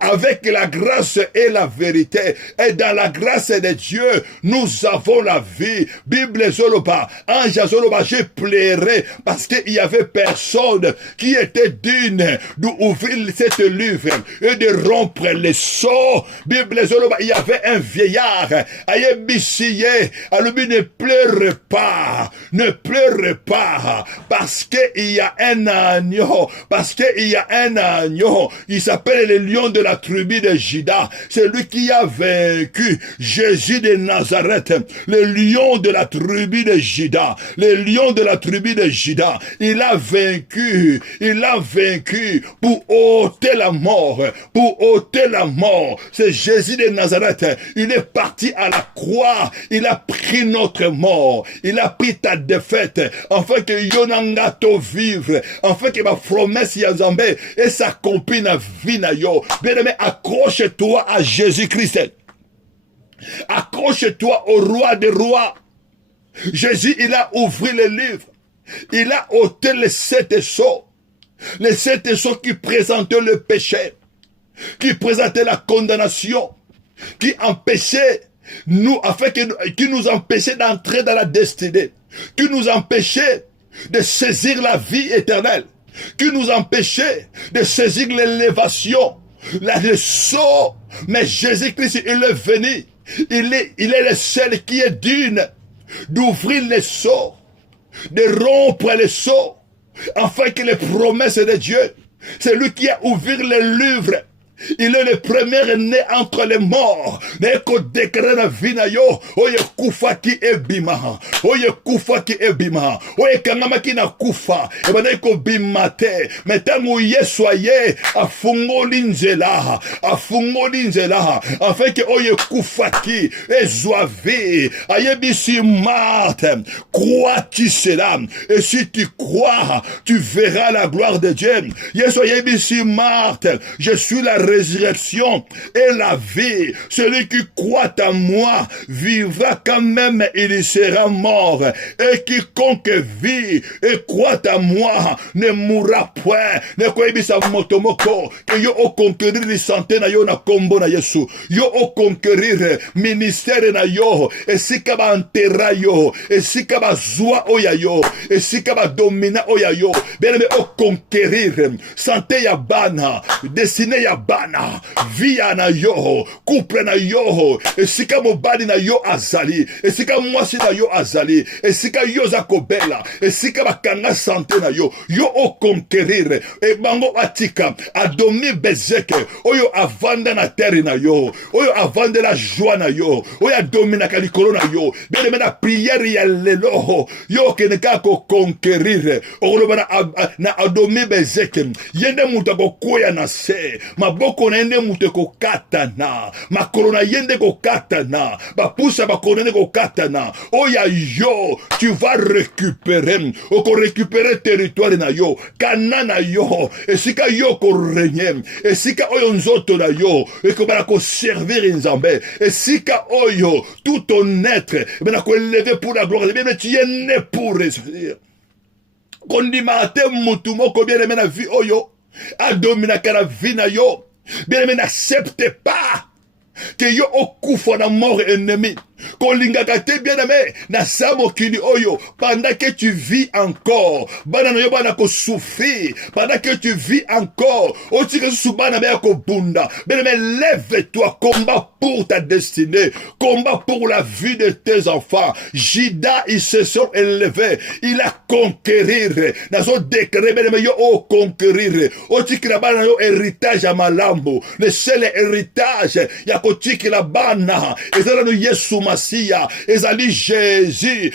avec la grâce et la vérité. Et dans la grâce de Dieu, nous avons la vie. Bible Zoloba, Ange Zoloba, je plairais parce qu'il y avait personne qui était digne d'ouvrir cette livre et de rompre les sceaux. Bible Zoloba, il y avait un vieillard, Ayebisiye, Alubi, ne pleure pas, ne pleure pas, parce qu'il y a un agneau, parce qu'il y a un agneau, il s'appelle le lion de la tribu de Juda, c'est lui qui a vaincu Jésus de Nazareth, le lion de la tribu de Juda, le lion de la tribu de Juda, il a vaincu pour ôter la mort, c'est Jésus de Nazareth, il est parti à la croix, il a pris notre mort, il a pris ta défaite, afin que Yonangato vive, afin que ma promesse Yazambe et sa copine vie na yo. Bien-aimé, accroche-toi à Jésus-Christ. Accroche-toi au roi des rois. Jésus, il a ouvert le livre. Il a ôté les 7 sceaux. Les 7 sceaux qui présentaient le péché, qui présentaient la condamnation, qui empêchaient nous, qui nous empêchaient d'entrer dans la destinée, qui nous empêchaient de saisir la vie éternelle, qui nous empêchait de saisir l'élévation, le sceau. Mais Jésus-Christ, il est venu. Il est le seul qui est digne d'ouvrir les sceaux, de rompre les sceaux, afin que les promesses de Dieu, c'est lui qui a ouvert les livres. Il est le premier né entre les morts. Neko décret na vina yo. Oye kufa ki ebima. Oye kufa ki ebima. Oye kangama ki na kufa. Eba neko bimate. Metangu yesoye. Afungoli nzela. Afungoli nzela. Afin que oye kufa ki. Ezoavi. Ayebisi mate. Crois-tu cela? Et si tu crois, tu verras la gloire de Dieu. Yesoye bisi mate. Je suis la résurrection et la vie. Celui qui croit en moi vivra quand même, il sera mort. Et quiconque vit et croit en moi ne mourra point. Ne koyebisa motomoko que yo o conquérir li santé na yo na kombo na Yesu. Yo o conquérir ministère na yo. Et si kaba enterra yo. Et si kaba zwa oya yo. Et si kaba domina oya yo. Bien aimé o conquérir santé ya bana, destiné ya bana, via na yo, couple na yo, esika mobali na yo azali, esika mwasi na yo azali, esika yo zakobela, esika bakanga santé na yo, yo o conquérir, e bango atika, adomi bezeke, oyo avanda na terre na yo, oyo avanda la joie na yo, oyo adomina kalikolo na yo, bien aimé na prière ya lelo, yo keneka ko conquérir, okoloba na adomi bezeke, yende muta ko koya na se, maboko na yende muta ko katana, makolo na yende ko katana, bapusa bakolo na ko katana, oya yo, tu vas récupérer, oko récupérer territoire na yo, kanana yo, esika yo ko régner, esika oyo nzoto na yo, eko bana ko servir nzambe, esika oyo, tout ton être, bana ko élever pour la gloire de Dieu, mais tu es né pour réussir. Kondimate mutu moko bien aimé na vie oyo, adomina kala vie na yo, bien aimé n'accepte pas que yo okufa na mort ennemi. Kolingaka te bien aimé na samo kili oyo, pendant que tu vis encore, bana no yo bana ko souffrir, pendant que tu vis encore, otika subana be ko bunda, bien aimé lève-toi, combat pour ta destinée, combat pour la vie de tes enfants. Jida ils se sont élevés, il a conquérir, nazo décret bien aimé yo o conquérir, otika bana yo héritage à malambo, le seul héritage ya ko tika la bana, ezala no Yesu Masia, ezali Jésus,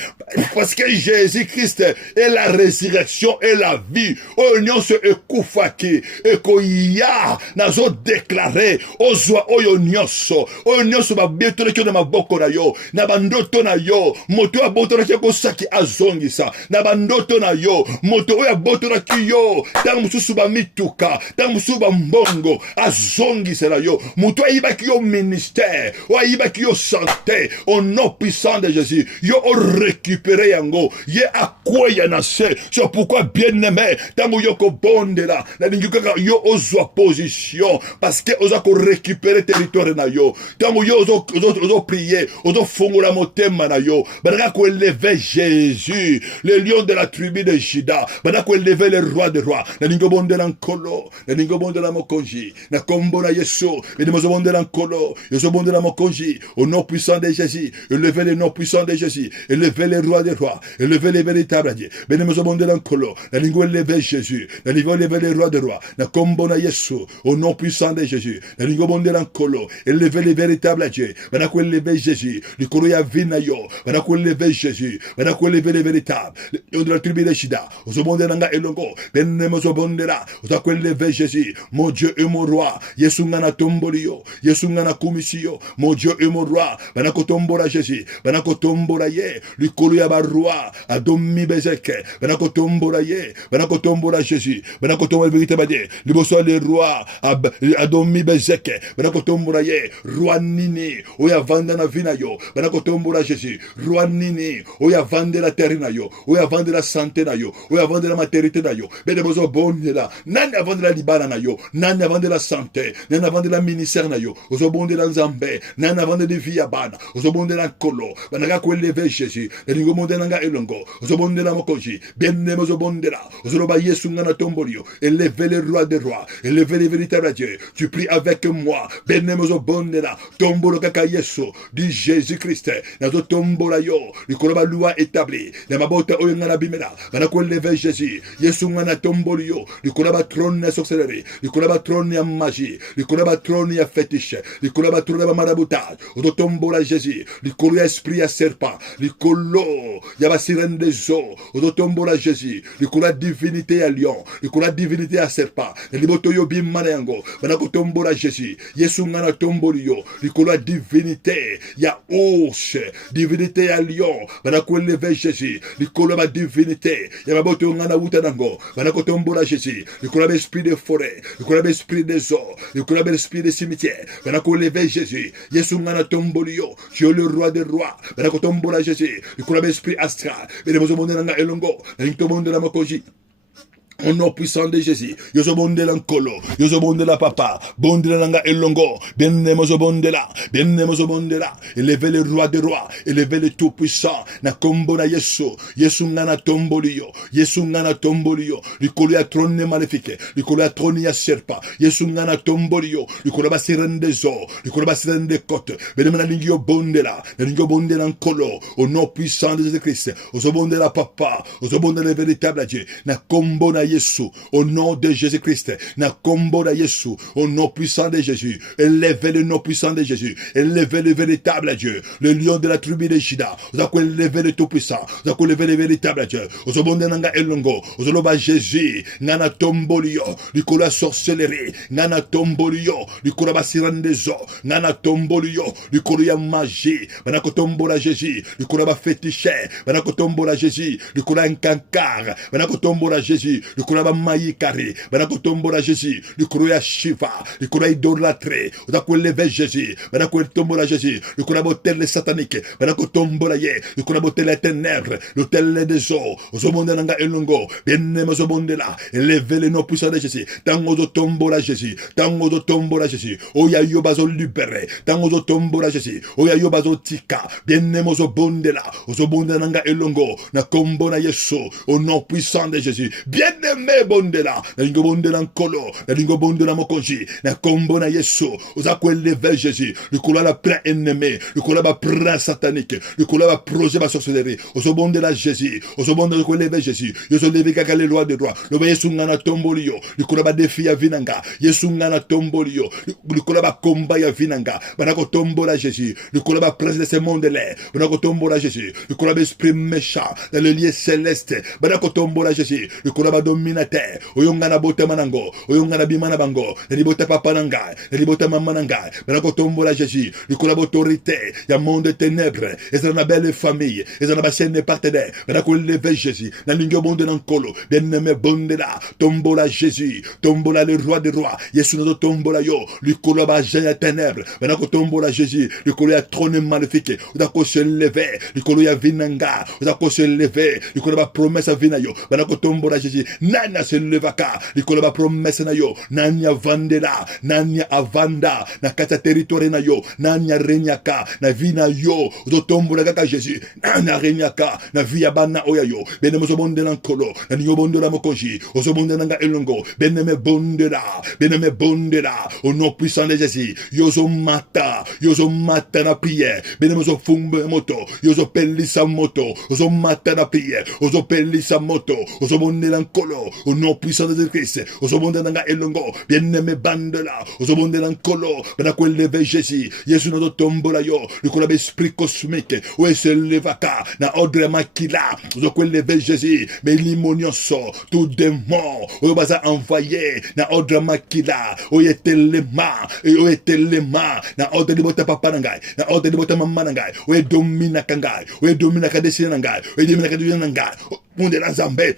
parce que Jésus-Christ est la résurrection et la vie. Oyo se ekufaki, ekoya nazo déclarer ozwa oyo nyonso, oyo nyonso babetolaki yo na maboko na yo, na bandoto na yo, moto abotolaki yo kosaki azongisa, na bandoto na yo, moto oyo abotolaki yo, tango mosusu bamituka, tango mosusu bambongo, azongisela yo, moto ayibaki yo ministère, oyo ayibaki yo santé, au nom puissant de Jésus, yo o récupérer yango, ye akweya na se, c'est pourquoi bien-aimé, tango yo ko bondela, na lingi kaka yo ozwa position, parce que oza ko récupérer territoire na yo, tango yo ozo prier, ozo fongola motema na yo, banaka ko élever Jésus, le lion de la tribu de Juda, banaka ko élever le roi des rois, na lingi bondela nkolo, na lingi bondela mokonji, na kombo na Yesu, na mozo bondela nkolo, yo bondela mokonji, au nom puissant de Jésus, élevez le nom puissant de Jésus, élevez le roi des rois, élevez les véritables dieux, béni mozo bondela nkolo, na lingi élever Jésus, na lingi élever le roi des rois, na kombo na Yesu, au nom puissant de Jésus, na lingi bondela nkolo, élevez les véritables dieux, banako élever Jésus, likolo ya vina yo, banako élever Jésus, banako élever les véritables, lion de la tribu de Juda, ozo bondela nga elongo, béni mozo bondela, ozako élever Jésus, mon Dieu et mon roi, Yesu ngana tomboli yo, Yesu ngana kumisi yo, mon Dieu et mon roi, banako tombola Jésus, banako tombola ye, likolo ya ba roi, adomi bezeke, banako tombola ye, banako tombola Jésus, banako tombola vérité badie, liboso le roi, adomi bezeke, banako tombola ye, roi nini, oya vanda na vina yo, banako tombola Jésus, roi nini, oya vande la terre na yo, oya vande la santé na yo, oya vande la maternité na yo, bede bozo bonde la, nani avande la libana na yo, nani avande la santé, nani avande la ministère na yo, ozo bonde la nzambe, nani avande de vie abana, ozo bonde la kolo, banaka ko élever Jésus, ningo bonde nga elongo, ozo bonde la mokonji, bien ozo bonde la, ozo ba Yesu ngana tombolio, élevez le roi des rois, élevez les véritables dieux, tu pries avec moi, bien ozo bonde la, tombolo kaka Yesu, du Jésus-Christ, nazo tombola yo, likolo ba loi établie, na mabota oyo ngana bimela, banako élever Jésus, Yesu ngana tombolio, likolo ba trône ya sorcellerie, likolo ba trône ya magie, likolo ba trône ya fétiche, likolo ba trône ya maraboutage, ozo tombola Jésus, likolo ya esprit ya serpent, likolo ya ba sirène des eaux, ozo tombola Jésus, likolo ya divinité ya lion, likolo ya divinité ya serpent, liboto yo bimana yango, banako tombola Jésus, Yesu ngana tombolio, likolo ya divinité ya ours, divinité ya lion, banako élever Jésus, likolo ba divinité ya maboto ngana wuta nango, banako tombola Jésus, likolo ya esprit de forêt, likolo ya esprit des eaux, likolo ya esprit de cimetière, banako élever Jésus, Yesu ngana tombolio, tu es le roi des rois, banako tombola Jésus, likolo ya esprit astral, bene mozo monde nanga elongo, na into monde la makoji. Au nom puissant de Jésus, yozo bonde la nkolo, yozo bonde la papa, bonde la nanga elongo, bien mozo bonde la, élevez le roi des rois, élevez le tout puissant, na kombo na Yesu, Yesu ngana tombolio, Yesu ngana tombolio, likolo ya trône maléfique, likolo ya trône ya serpent, Yesu ngana tombolio, likolo ba sirène des eaux, likolo ba sirène des côtes, bien na lingio bonde la nkolo, au nom puissant de Jésus-Christ, ozo bonde la papa, ozo bonde le véritable Dieu, na kombo na Yesu, au nom de Jésus-Christ, na kombo na Yesu, au nom puissant de Jésus, élevez le nom puissant de Jésus, élevez le véritable Dieu, le lion de la tribu de Juda, vous avez élevé le tout-puissant, vous avez élevé le véritable Dieu, vous avez élevé nanga elongo, vous avez élevé Jésus, nana tombolio, likolo la sorcellerie, nana tombolio, likolo ba sirène des eaux, nana tombolio, likolo ya magie, banako tombola Jésus, likolo ba fétiche, banako tombola Jésus, likolo ya nkankar, banako tombola Jésus, likolo ba maïkari, banako tombola Jésus, likolo ya Shiva, likolo ya idolâtre, banako élever Jésus, banako tombola Jésus, likolo ba hôtel satanique, banako tombola ye, likolo ba hôtel ténèbres, l'hôtel des eaux, ozomonde nanga elongo, bien ozomonde la, élevez le nom puissant de Jésus, tango zo tombola Jésus, tango zo tombola Jésus, oya yo bazo libéré, tango zo tombola Jésus, oya yo bazo tika, bien ozobonde la, ozobonde nanga elongo, na kombo na Yesu, au nom puissant de Jésus, bien-aimé bondela, na lingo bondela nkolo, na lingo bondela mokonji, na kombo na Yesu, ozako élever Jésus, likolo la plein ennemi, likolo ba prince satanique, likolo ba projet ba sorcellerie, ozobondela Jésus, ozobondela ko élever Jésus, yozo lever kaka les lois de droit, lo ba Yesu ngana tombolio, likolo ba défi ya vinanga, Yesu ngana tombolio, likolo ba combat ya vinanga, banako tombola Jésus, likolo ba prince de ce monde-là, banako tombola Jésus, likolo ba esprit méchant dans le lieu céleste, banako tombola Jésus, likolo ba domina te oyonga na botema nango oyonga na bima na bango na libota papa na ngai na libota mama na ngai bana kotombola Jésus likolo autorité ya monde ténèbres ezala na belle famille ezala na bachaîne partenaire bana ko lever Jésus na lingo bonde na nkolo bien-aimé bonde la tombola Jésus tombola le roi des rois Yesu na tombola yo likolo ba ya ténèbres bana ko tombola Jésus likolo ya trône maléfique uza ko se lever likolo ya vinanga uza ko se lever likolo ba promesse vina yo bana ko tombola Jésus nana se levaka likolo ba promesse na yo nani avandela nani avanda na kata territoire na yo nani renyaka na vina yo uzo tombola kaka Jésus nani renyaka na via bana oya yo bene mo bonde na nkolo na ninyo bonde la mokoji ozo bonde na nga elongo bene me bonde la au nom puissant de Jésus yozo mata na prière bene mo fumbe moto yozo pelisa moto ozo mata na prière ozo pelisa moto ozo bonde na nkolo au nom puissant de Jésus ozo bonde na nga elongo bene me bandela ozo bonde na nkolo bana ko lever Jésus Yesu na tombola yo likola be esprit cosmique o se levaka na ordre makila ozo ko lever Jésus mais limonioso tout démon o baza envoyé na ordre makila o yetelema na ordre de bota papa ngai na ordre de bota mama ngai o domina kangai o domina kadesina ngai o domina kadesina ngai munde la zambe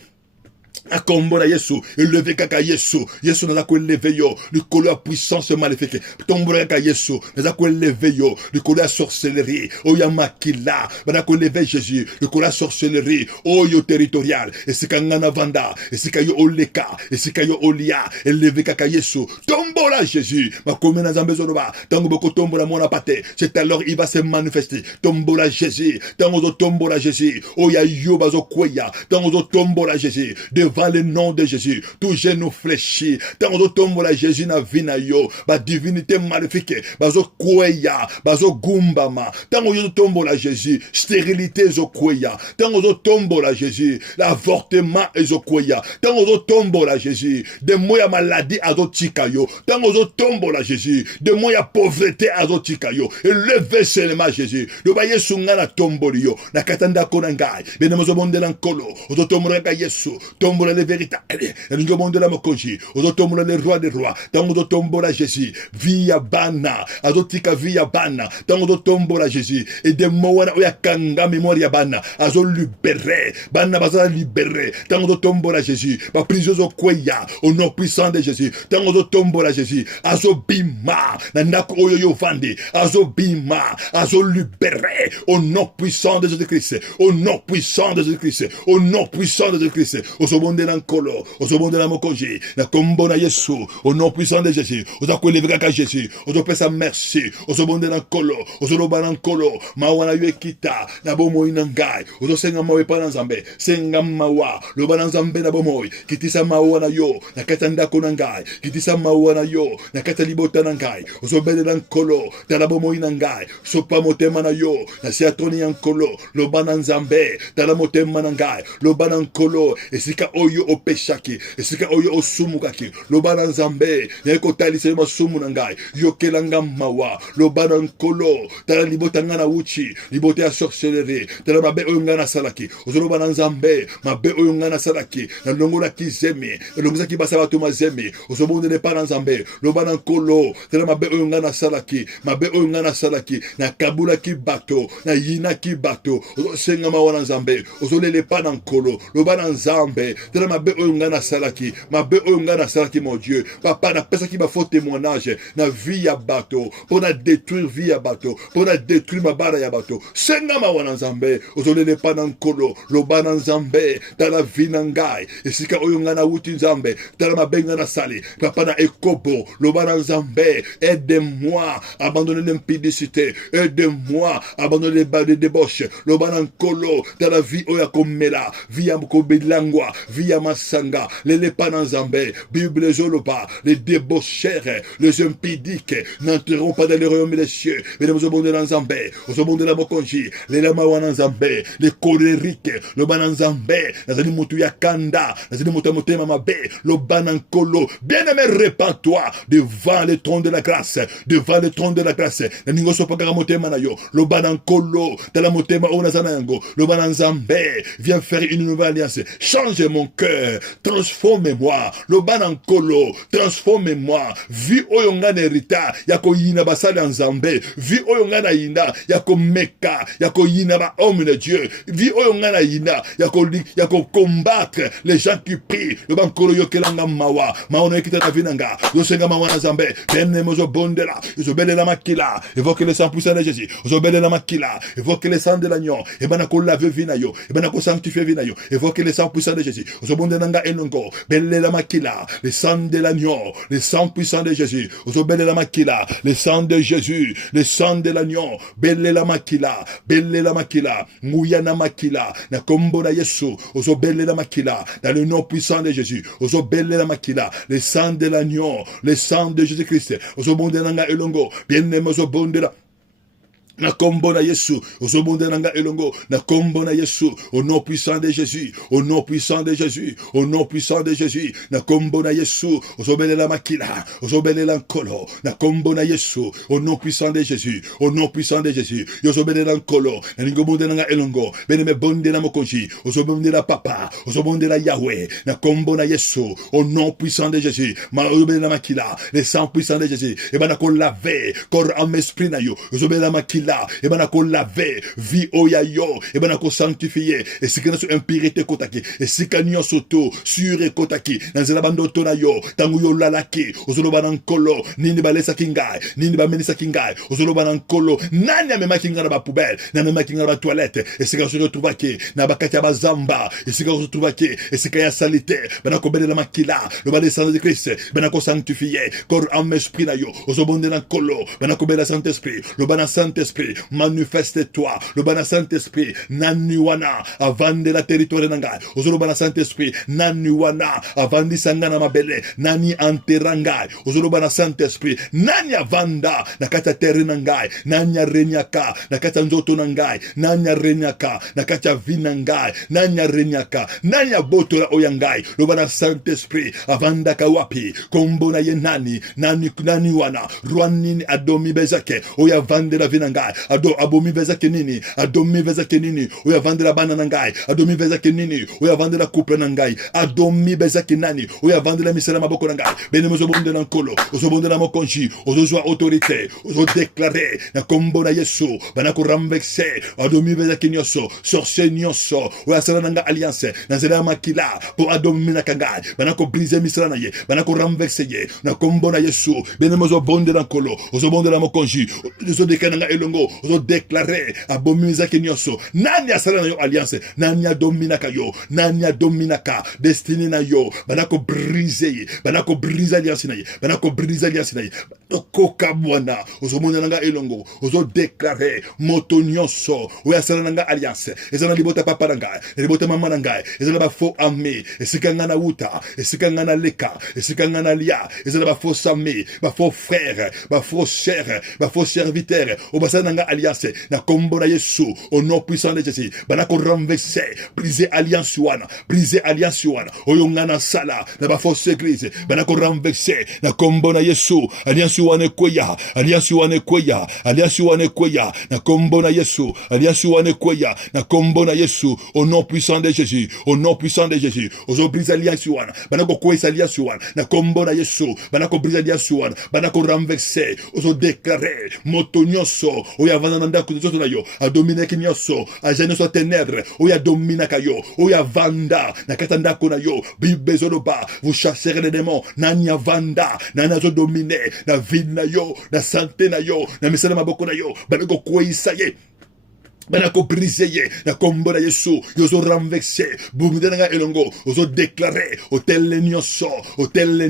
akombola Yesu eleve kaka Yesu naza ko eleve yo likolo ya puissance maléfique tombola kaka Yesu naza ko eleve yo likolo ya sorcellerie oya makila bana ko eleve Jésus likolo ya sorcellerie oyo territorial esika ngana vanda esika yo oleka esika yo olia eleve kaka Yesu tombola Jésus makomena na zambe zoloba tango boko tombola mona pate c'est alors il va se manifester tombola Jésus tango zo tombola Jésus oya yo bazo kweya tango zo tombola Jésus devant le nom de Jésus tout genou fléchi tango tombola Jésus na vina yo ba divinité maléfique bazo kweya bazo gumbama tango yo tombola Jésus stérilité zo kweya tango tombola Jésus l'avortement ezo kweya tango tombola Jésus de moya maladie azo tika yo tango tombola Jésus de moya pauvreté azo tika yo eleve seulement Jésus lo ba Yesu ngana tomboli yo na katanda kona ngai bene mozo bondela nkolo ozo tombola ka Yesu tombola le véritable ningo bondola mokonji ozo tombola le roi des rois tango ozo tombola Jésus via bana azo tika via bana tango ozo tombola Jésus et de moana oya kanga mémoire ya bana azo libérer bana baza libérer tango ozo tombola Jésus ba prison zo kweya au nom puissant de Jésus tango ozo tombola Jésus azo bima na ndako oyo yo vandi azo bima azo libérer au nom puissant de Jésus-Christ au nom puissant de Jésus-Christ au nom puissant de Jésus-Christ ozo bondela nkolo ozo bondela mokonji na kombo na Yesu au nom puissant de Jésus ozo kwelever kaka Jésus ozo pesa merci ozo bondela nkolo ozo loba na nkolo mawana yo ekita na bomoi na ngai ozo senga mawe pa na Nzambe senga mawa loba na Nzambe na bomoi kitisa mawa na yo na kata ndako na ngai kitisa mawa na yo na kata libota na ngai ozo belela nkolo tala bomoi na ngai sopa motema na yo na siatoni ya nkolo loba na Nzambe tala motema na ngai loba na nkolo esika oyo opeshaki esika oyo osumukaki loba na Nzambe ya kotalisa masumu na ngai yokelanga mawa loba na nkolo tala libota ngana uchi libota ya sorcellerie tala mabe oyo ngana salaki ozoloba na Nzambe mabe oyo ngana salaki na longola kizemi longoza kibasa bato mazemi ozobondele pa na Nzambe loba na nkolo tala mabe oyo ngana salaki mabe oyo ngana salaki na kabula ki bato na yina ki bato ozosenga mawa na Nzambe ozolele pa na nkolo loba na Nzambe tala mabe oyo ngana salaki mabe oyo ngana salaki mon Dieu papa na pesa ki ba faux témoignage na vie ya bato pour na détruire vie ya bato pour na détruire mabara ya bato senga mawa na Nzambe ozolele pa na nkolo loba na Nzambe tala vie na ngai esika oyo ngana wuti Nzambe tala mabe ngana sali papa na ekobo loba na Nzambe aide-moi abandonner l'impudicité aide-moi abandonner les débauches loba na nkolo tala vie oyo komela vie ya kobilangwa vie ya masanga lele pa na Nzambe Bible zoloba les débaucheurs les impudiques n'entreront pas dans le royaume des cieux mais les obondela na Nzambe ozobondela mokonji lele mawa na Nzambe les colériques loba na Nzambe nazali mutu ya kanda nazali mutu ya motema mabe loba na nkolo bien-aimé répands-toi devant le trône de la grâce devant le trône de la grâce na ningo sopaka motema na yo loba na nkolo tala motema o nazana yango loba na Nzambe viens faire une nouvelle alliance change mon cœur, transforme-moi, le banankolo, transforme-moi, vie oyonga nerita, yako yina basala nzambe, vie oyonga na yina, yako meka, yako yina ba homme de Dieu, vie oyonga na yina, yako combattre les gens qui prient, le bankolo yokelanga mawa, maono ekita na vinanga, yosenga mawana zambe, benne mozo bondela, yozobele la makila, évoque le sang puissant de Jésus, yozobele la makila, évoque le sang de l'agneau, et banako lave vinayo, et banako sanctifié vinayo, évoque le sang puissant de Jésus, yozobonde nanga enongo, belle la makila, le sang de l'agneau, le sang puissant de Jésus, yozobele la makila, le sang de Jésus, le sang de l'agneau, belle la makila, mouyana makila, na kombo na Yesu, yozobele la makila, dans le nom puissant de Jésus, yozobele la makila, le sang de l'agneau, le sang de Jésus-Christ, yozobonde nanga elongo, bien aimé yozobonde la na kombo na Yesu, ozobonde nanga elongo, na kombo na Yesu, au nom puissant de Jésus, au nom puissant de Jésus, au nom puissant de Jésus, na kombo na Yesu, ozobele la makila, ozobele la nkolo, na kombo na Yesu, au nom puissant de Jésus, au nom puissant de Jésus, yozobele la nkolo, na ningobonde nanga elongo, beneme bonde na mokonji, ozobonde la papa, ozobonde la Yahweh, na kombo na Yesu, au nom puissant de Jésus, ma ozobele la makila, le sang puissant de Jésus, et ben ko laver, corps âme esprit na yo, ozobele la makila, et ben ko laver vie oyayo, et ben ko sanctifier, et si kana so impurité kotaki, et si kanyo soto sur et kotaki, dans la bando tona yo, tangu yo lalaki, ozolo banankolo, nini balesa kingai, nini ba menisa kingai, ozolo banankolo, nani amema kinga na ba poubelle, nani amema kinga na ba toilette, et si kana so retrouvaki, na bakati ya bazamba, et si kana so retrouvaki, et si kana salité, ben ko bele la makila, le ba descendre de Christ, ben ko sanctifier, corps âme esprit na yo, ozobonde na kolo, ben ko bele Saint-Esprit, le bana Saint-Esprit, manifeste-toi, le bana Saint-Esprit, naniwana, avant de la territoire nanga, ozolo bana Saint-Esprit, naniwana, avant de sangana mabele, nani anterangai, ozolo bana Saint-Esprit, nani avanda, nakata terre nangai, nani renyaka, nakata nzoto nangai, nani renyaka, nakata vinangai, nani renyaka, nani botola oyangai, le bana Saint-Esprit, avanda kawapi, kombo na ye nani wana, ruanini adomi bezake, oya vande la vinangai, abomi bezake nini, adomi bezake nini, oya vande la bana nangai, adomi bezake nini, oya vande la couple nangai, adomi bezake nani, oya vande la misela maboko nangai, bene mozobonde na nkolo, ozobonde na mokonji, ozozwa autorité, ozo déclarer na kombo na Yesu, bana ko ramvexe, adomi bezake nyoso, sorcier nyoso, oya sala nanga alliance, na zela makila, pour adomi na kangai, bana ko briser misela na ye, bana ko ramvexe ye, na kombo na Yesu, bene mozobonde na nkolo, ozobonde na mokonji, ozo déclarer elongo, ozo déclarer abomiza kenyoso, nani asala na yo alliance, nani adominaka yo, nani adominaka destiny na yo, banako briser alliance na ye, banako briser alliance na ye, koka bwana, ozo mona nanga elongo, ozo déclarer moto nyonso, oya asala nanga alliance, ezana libota papa nanga, libota mama nanga, ezana ba faux ami, esikanga na uta, esikanga na leka, esikanga na lia, ezana ba faux ami, ba faux frère, ba faux sœur, ba faux serviteur, obasa nanga alliance, na kombo na Yesu, au nom puissant de Jésus, banako renverser, briser alliance wana, oyonga na sala, na ba fausse église, banako renverser, na kombo na Yesu, alliance wana kweya, na kombo na Yesu, alliance wana kweya, na kombo na Yesu, au nom puissant de Jésus, ozo brise alliance wana, banako kwesa alliance wana, na kombo na Yesu, banako brise alliance wana, banako renverser, ozo déclarer, moto nyonso, oya vana ndako zoto na yo, a dominer kinyoso, a jane so ténèbres, oya domina kayo, oya vanda, na kata ndako na yo, bibezoloba, vous chasserez les démons, nanya vanda, nana zo dominer, na vie na yo, na santé na yo, na misala maboko na yo, banako kweisa ye, banako briseye, na kombo na Yesu, yozo renverser, bumdenanga elongo, ozo déclarer, hôtel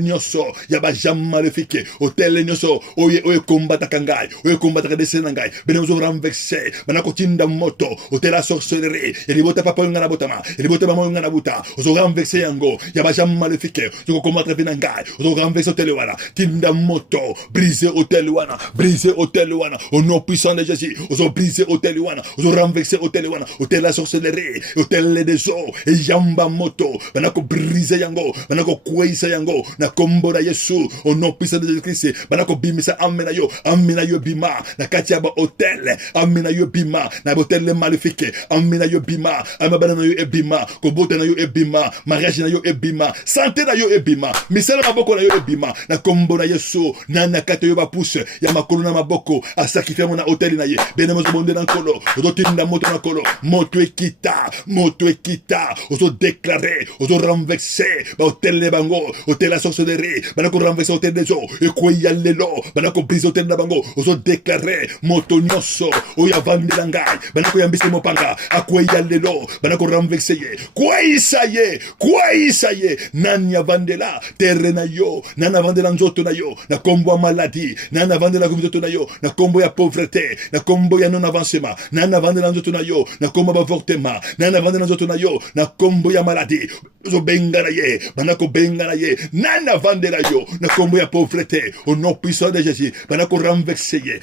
nyonso, yaba jam maléfique, hôtel nyonso, oye kombata kangai, oye kombata desenangai, bene ozo renverser, banako tinda moto, hôtel la sorcellerie, elibota papa ngana botama, elibota mama ngana buta, ozo renverser yango, yaba jam maléfique, ozo kombata vinangai, ozo renverser hôtel wana, tinda moto, briser hôtel wana, au nom puissant de Jésus, ozo briser hôtel wana, ozo renverser hôtel wana, hôtel la sorcellerie, hôtel des eaux, et yamba moto, banako briser yango, banako kweisa yango, na kombo na Yesu, au nom puissant de Jésus-Christ, banako bimisa amena yo bima, na katia ba hôtel, amena yo bima, na hôtel le maléfique, amena yo bima, amabana na yo ebima, kobota na yo ebima, mariage na yo ebima, santé na yo ebima, misala maboko na yo ebima, na kombo na Yesu, na nakata yo ba pousse, ya makolo na maboko, asaki fe mona hôtel na ye, benemo bonde na kolo, ozotinda moto na kolo, moto ekita, ozo déclarer, ozo renverser, ba hôtel le bango, hôtel la sorcellerie, banako renverser hôtel des eaux, et quoi y a lelo, banako brise hôtel na bango, ozo déclarer, moto nyonso, oya vande la ngai, banako yambise mopanga, akwa y a lelo, banako renverser ye, quoi y ye, nanya vandela, terre na yo, nana vandela nzoto na yo, na kombo ya maladie, nana vandela nzoto na yo, na kombo ya pauvreté, na kombo ya non avancement, nana vandela nzoto na yo, na kombo ya avortement, nana vandela nzoto na yo, na kombo ya maladie, zo benga na ye, banako benga na ye, nana vandela yo, na kombo ya pauvreté, au nom puissant de Jésus, banako renverser ye,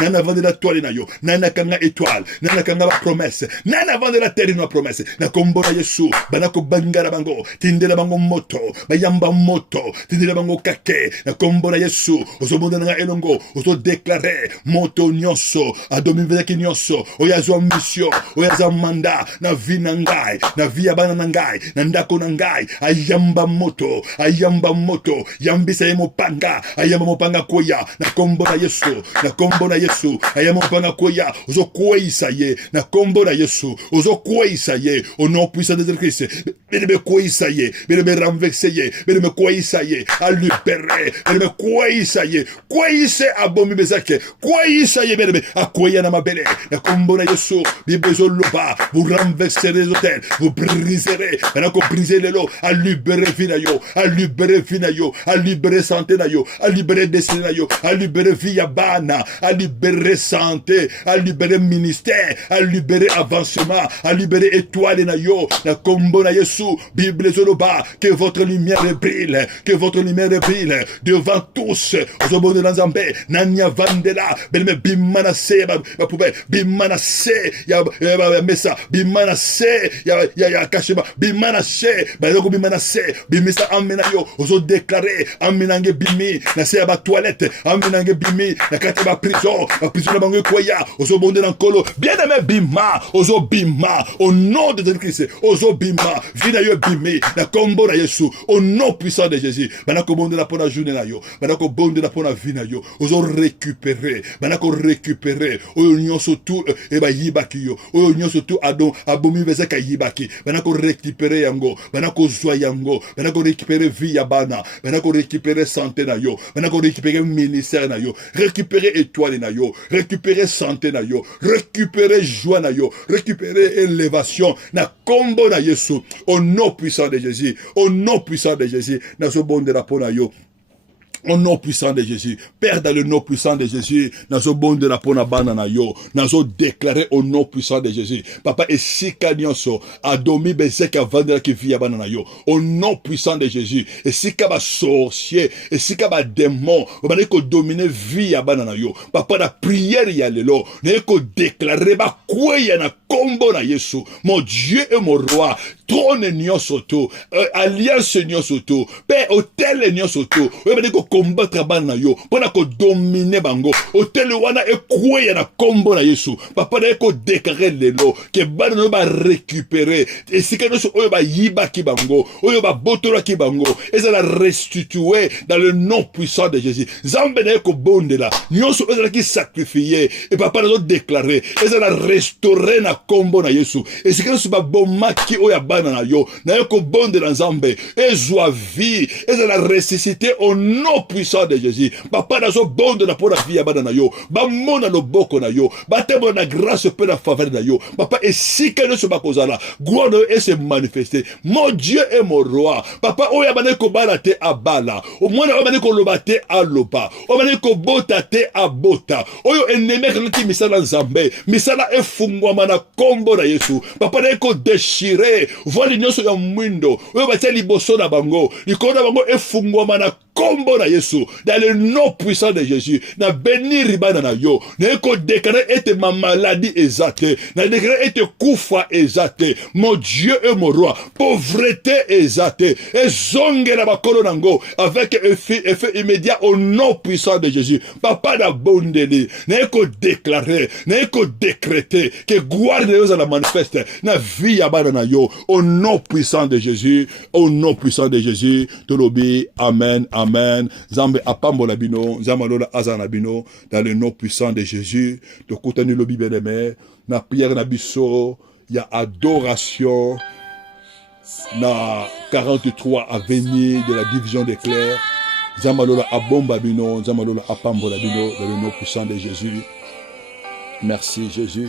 nana vandela toile na yo, nana kanga étoile, nana kanga ba promesse, nana vandela terre na promesse, na kombo na Yesu, banako bangara bango, tindela bango moto, bayamba moto, tindela bango kake, na kombo na Yesu, ozobonda na elongo, ozo déclarer moto nyonso, adomi vezaki nyonso, oyazo mission, oyazo manda, na vi na ngai, na vi ya bana na ngai, na ndako na ngai, ayamba moto, yambisa ye mopanga, ayamba mopanga koya, na kombo na Yesu, ayamba mopanga koya, ozo kweisa ye, na kombo na Yesu, ozo kweisa ye, au nom puissant de Jésus-Christ, bebe kweisa ye, bebe renverser ye, bebe kweisa ye, a libérer, bebe kweisa ye, kweise abomi bezake, kweisa ye bebe, a kweya na mabele, na kombo na Yesu, bibe zo loba, vous renverserez les hôtels, vous briserez, banako briser les lots, a libérer vie na yo, a libérer santé na yo, a libérer destin na yo, a libérer vie ya bana, a libérer santé, a libérer ministère, a libérer avancement, a libérer étoile na yo, na kombo na Yesu, Bible zoloba, que votre lumière brille, devant tous, ozobonde na Nzambe, nanya vandela, belme bimana se, bimana se, ya mesa, bimana se, ya kashima, bimana se, baloko bimana se, bimisa amena yo, ozo déclarer, amenange bimi, na se ba toilette, amenange bimi, na kati ba prison na bango koya, ozo bonde na kolo, bien aimé bima, ozo bima, au nom de Jésus-Christ, ozo bima, vina yo bimi, na kombo na Yesu, au nom puissant de Jésus, banako bonde la pona journée na yo, banako bonde la pona vina yo, ozo récupérer, oyo nyonso tout, eba yibaki yo, oyo nyonso tout adon, abomi vezeka yibaki, banako récupérer yango, banako zwa yango, banako récupérer vie ya bana, banako récupérer santé na yo, banako récupérer ministère na yo, récupérer étoile na yo, récupérer santé na yo, récupérer joie na yo, récupérer élévation na kombo na Yesu, au nom puissant de Jésus, na so bonde la pona yo. Au nom puissant de Jésus, Père, dans le nom puissant de Jésus, nazo bonde la pona banana yo, nazo déclarer au nom puissant de Jésus, Papa et sika nyonso, adomi bezeka vandela ki via banana yo, au nom puissant de Jésus, et sika ba sorcier, et sika ba démon, ba ko dominer via banana yo, Papa la prière ya lelo, ne ko déclarer ba kweya na kombo na Yesu, mon Dieu et mon roi, trône nyonso to, alliance nyonso to, Père hôtel nyonso to, ko combattre bana yo pona ko dominer bango hôtel wana ekweya na kombo na Yesu papa na ko déclarer lelo que bana no ba récupérer et si que so oyo ba yiba ki bango oyo ba botola ki bango et ça la restituer dans le nom puissant de Jésus zambe na ko bondela nyonso oyo ki sacrifier et papa na déclarer et ça la restaurer na kombo na Yesu et si que so ba bomaki oyo bana na yo na ko bondela zambe et joie vie et ça la ressusciter au nom puissant de Jésus. Papa na so bonde na pour la vie abana na yo. Ba mona no boko na yo. Ba temo na grâce pe la faveur na yo. Papa et si que ne se bakozala, gloire et se manifester. Mon Dieu est mon roi. Papa oya bane ko balate abala. O mona o bane ko lobate aloba. O bane ko bota te abota. Oyo eneme ki misala nzambe. Misala efungwa mana kombo na Yesu. Papa na eko déchiré. Voile nyonso ya mwindo. Oyo batia liboso na bango. Likolo na bango efungwama na kombo na Yesu. Dans le nom puissant de Jésus. Na béni ribana na yo. Na eko déclarer ete ma maladie ezate. Na déclarer ete kufa ezate. Mon Dieu et mon roi. Pauvreté ezate. Ezonge na bakolo nango. Avec effet immédiat au nom puissant de Jésus. Papa na bondeli. Na eko déclarer. Na eko décréter. Que gloire de Dieu la manifeste. Na vie ya bana na yo. Au nom puissant de Jésus. Au nom puissant de Jésus. Tolobi. Amen. Amen. Zambe apambola bino. Zamalola azana bino. Dans le nom puissant de Jésus. De koutani lobi bien-aimé. Na prière na biso. Il y a adoration. Na 43 avenue de la division des clercs. Zamalola abomba bino. Zamalola apambola bino. Dans le nom puissant de Jésus. Merci Jésus.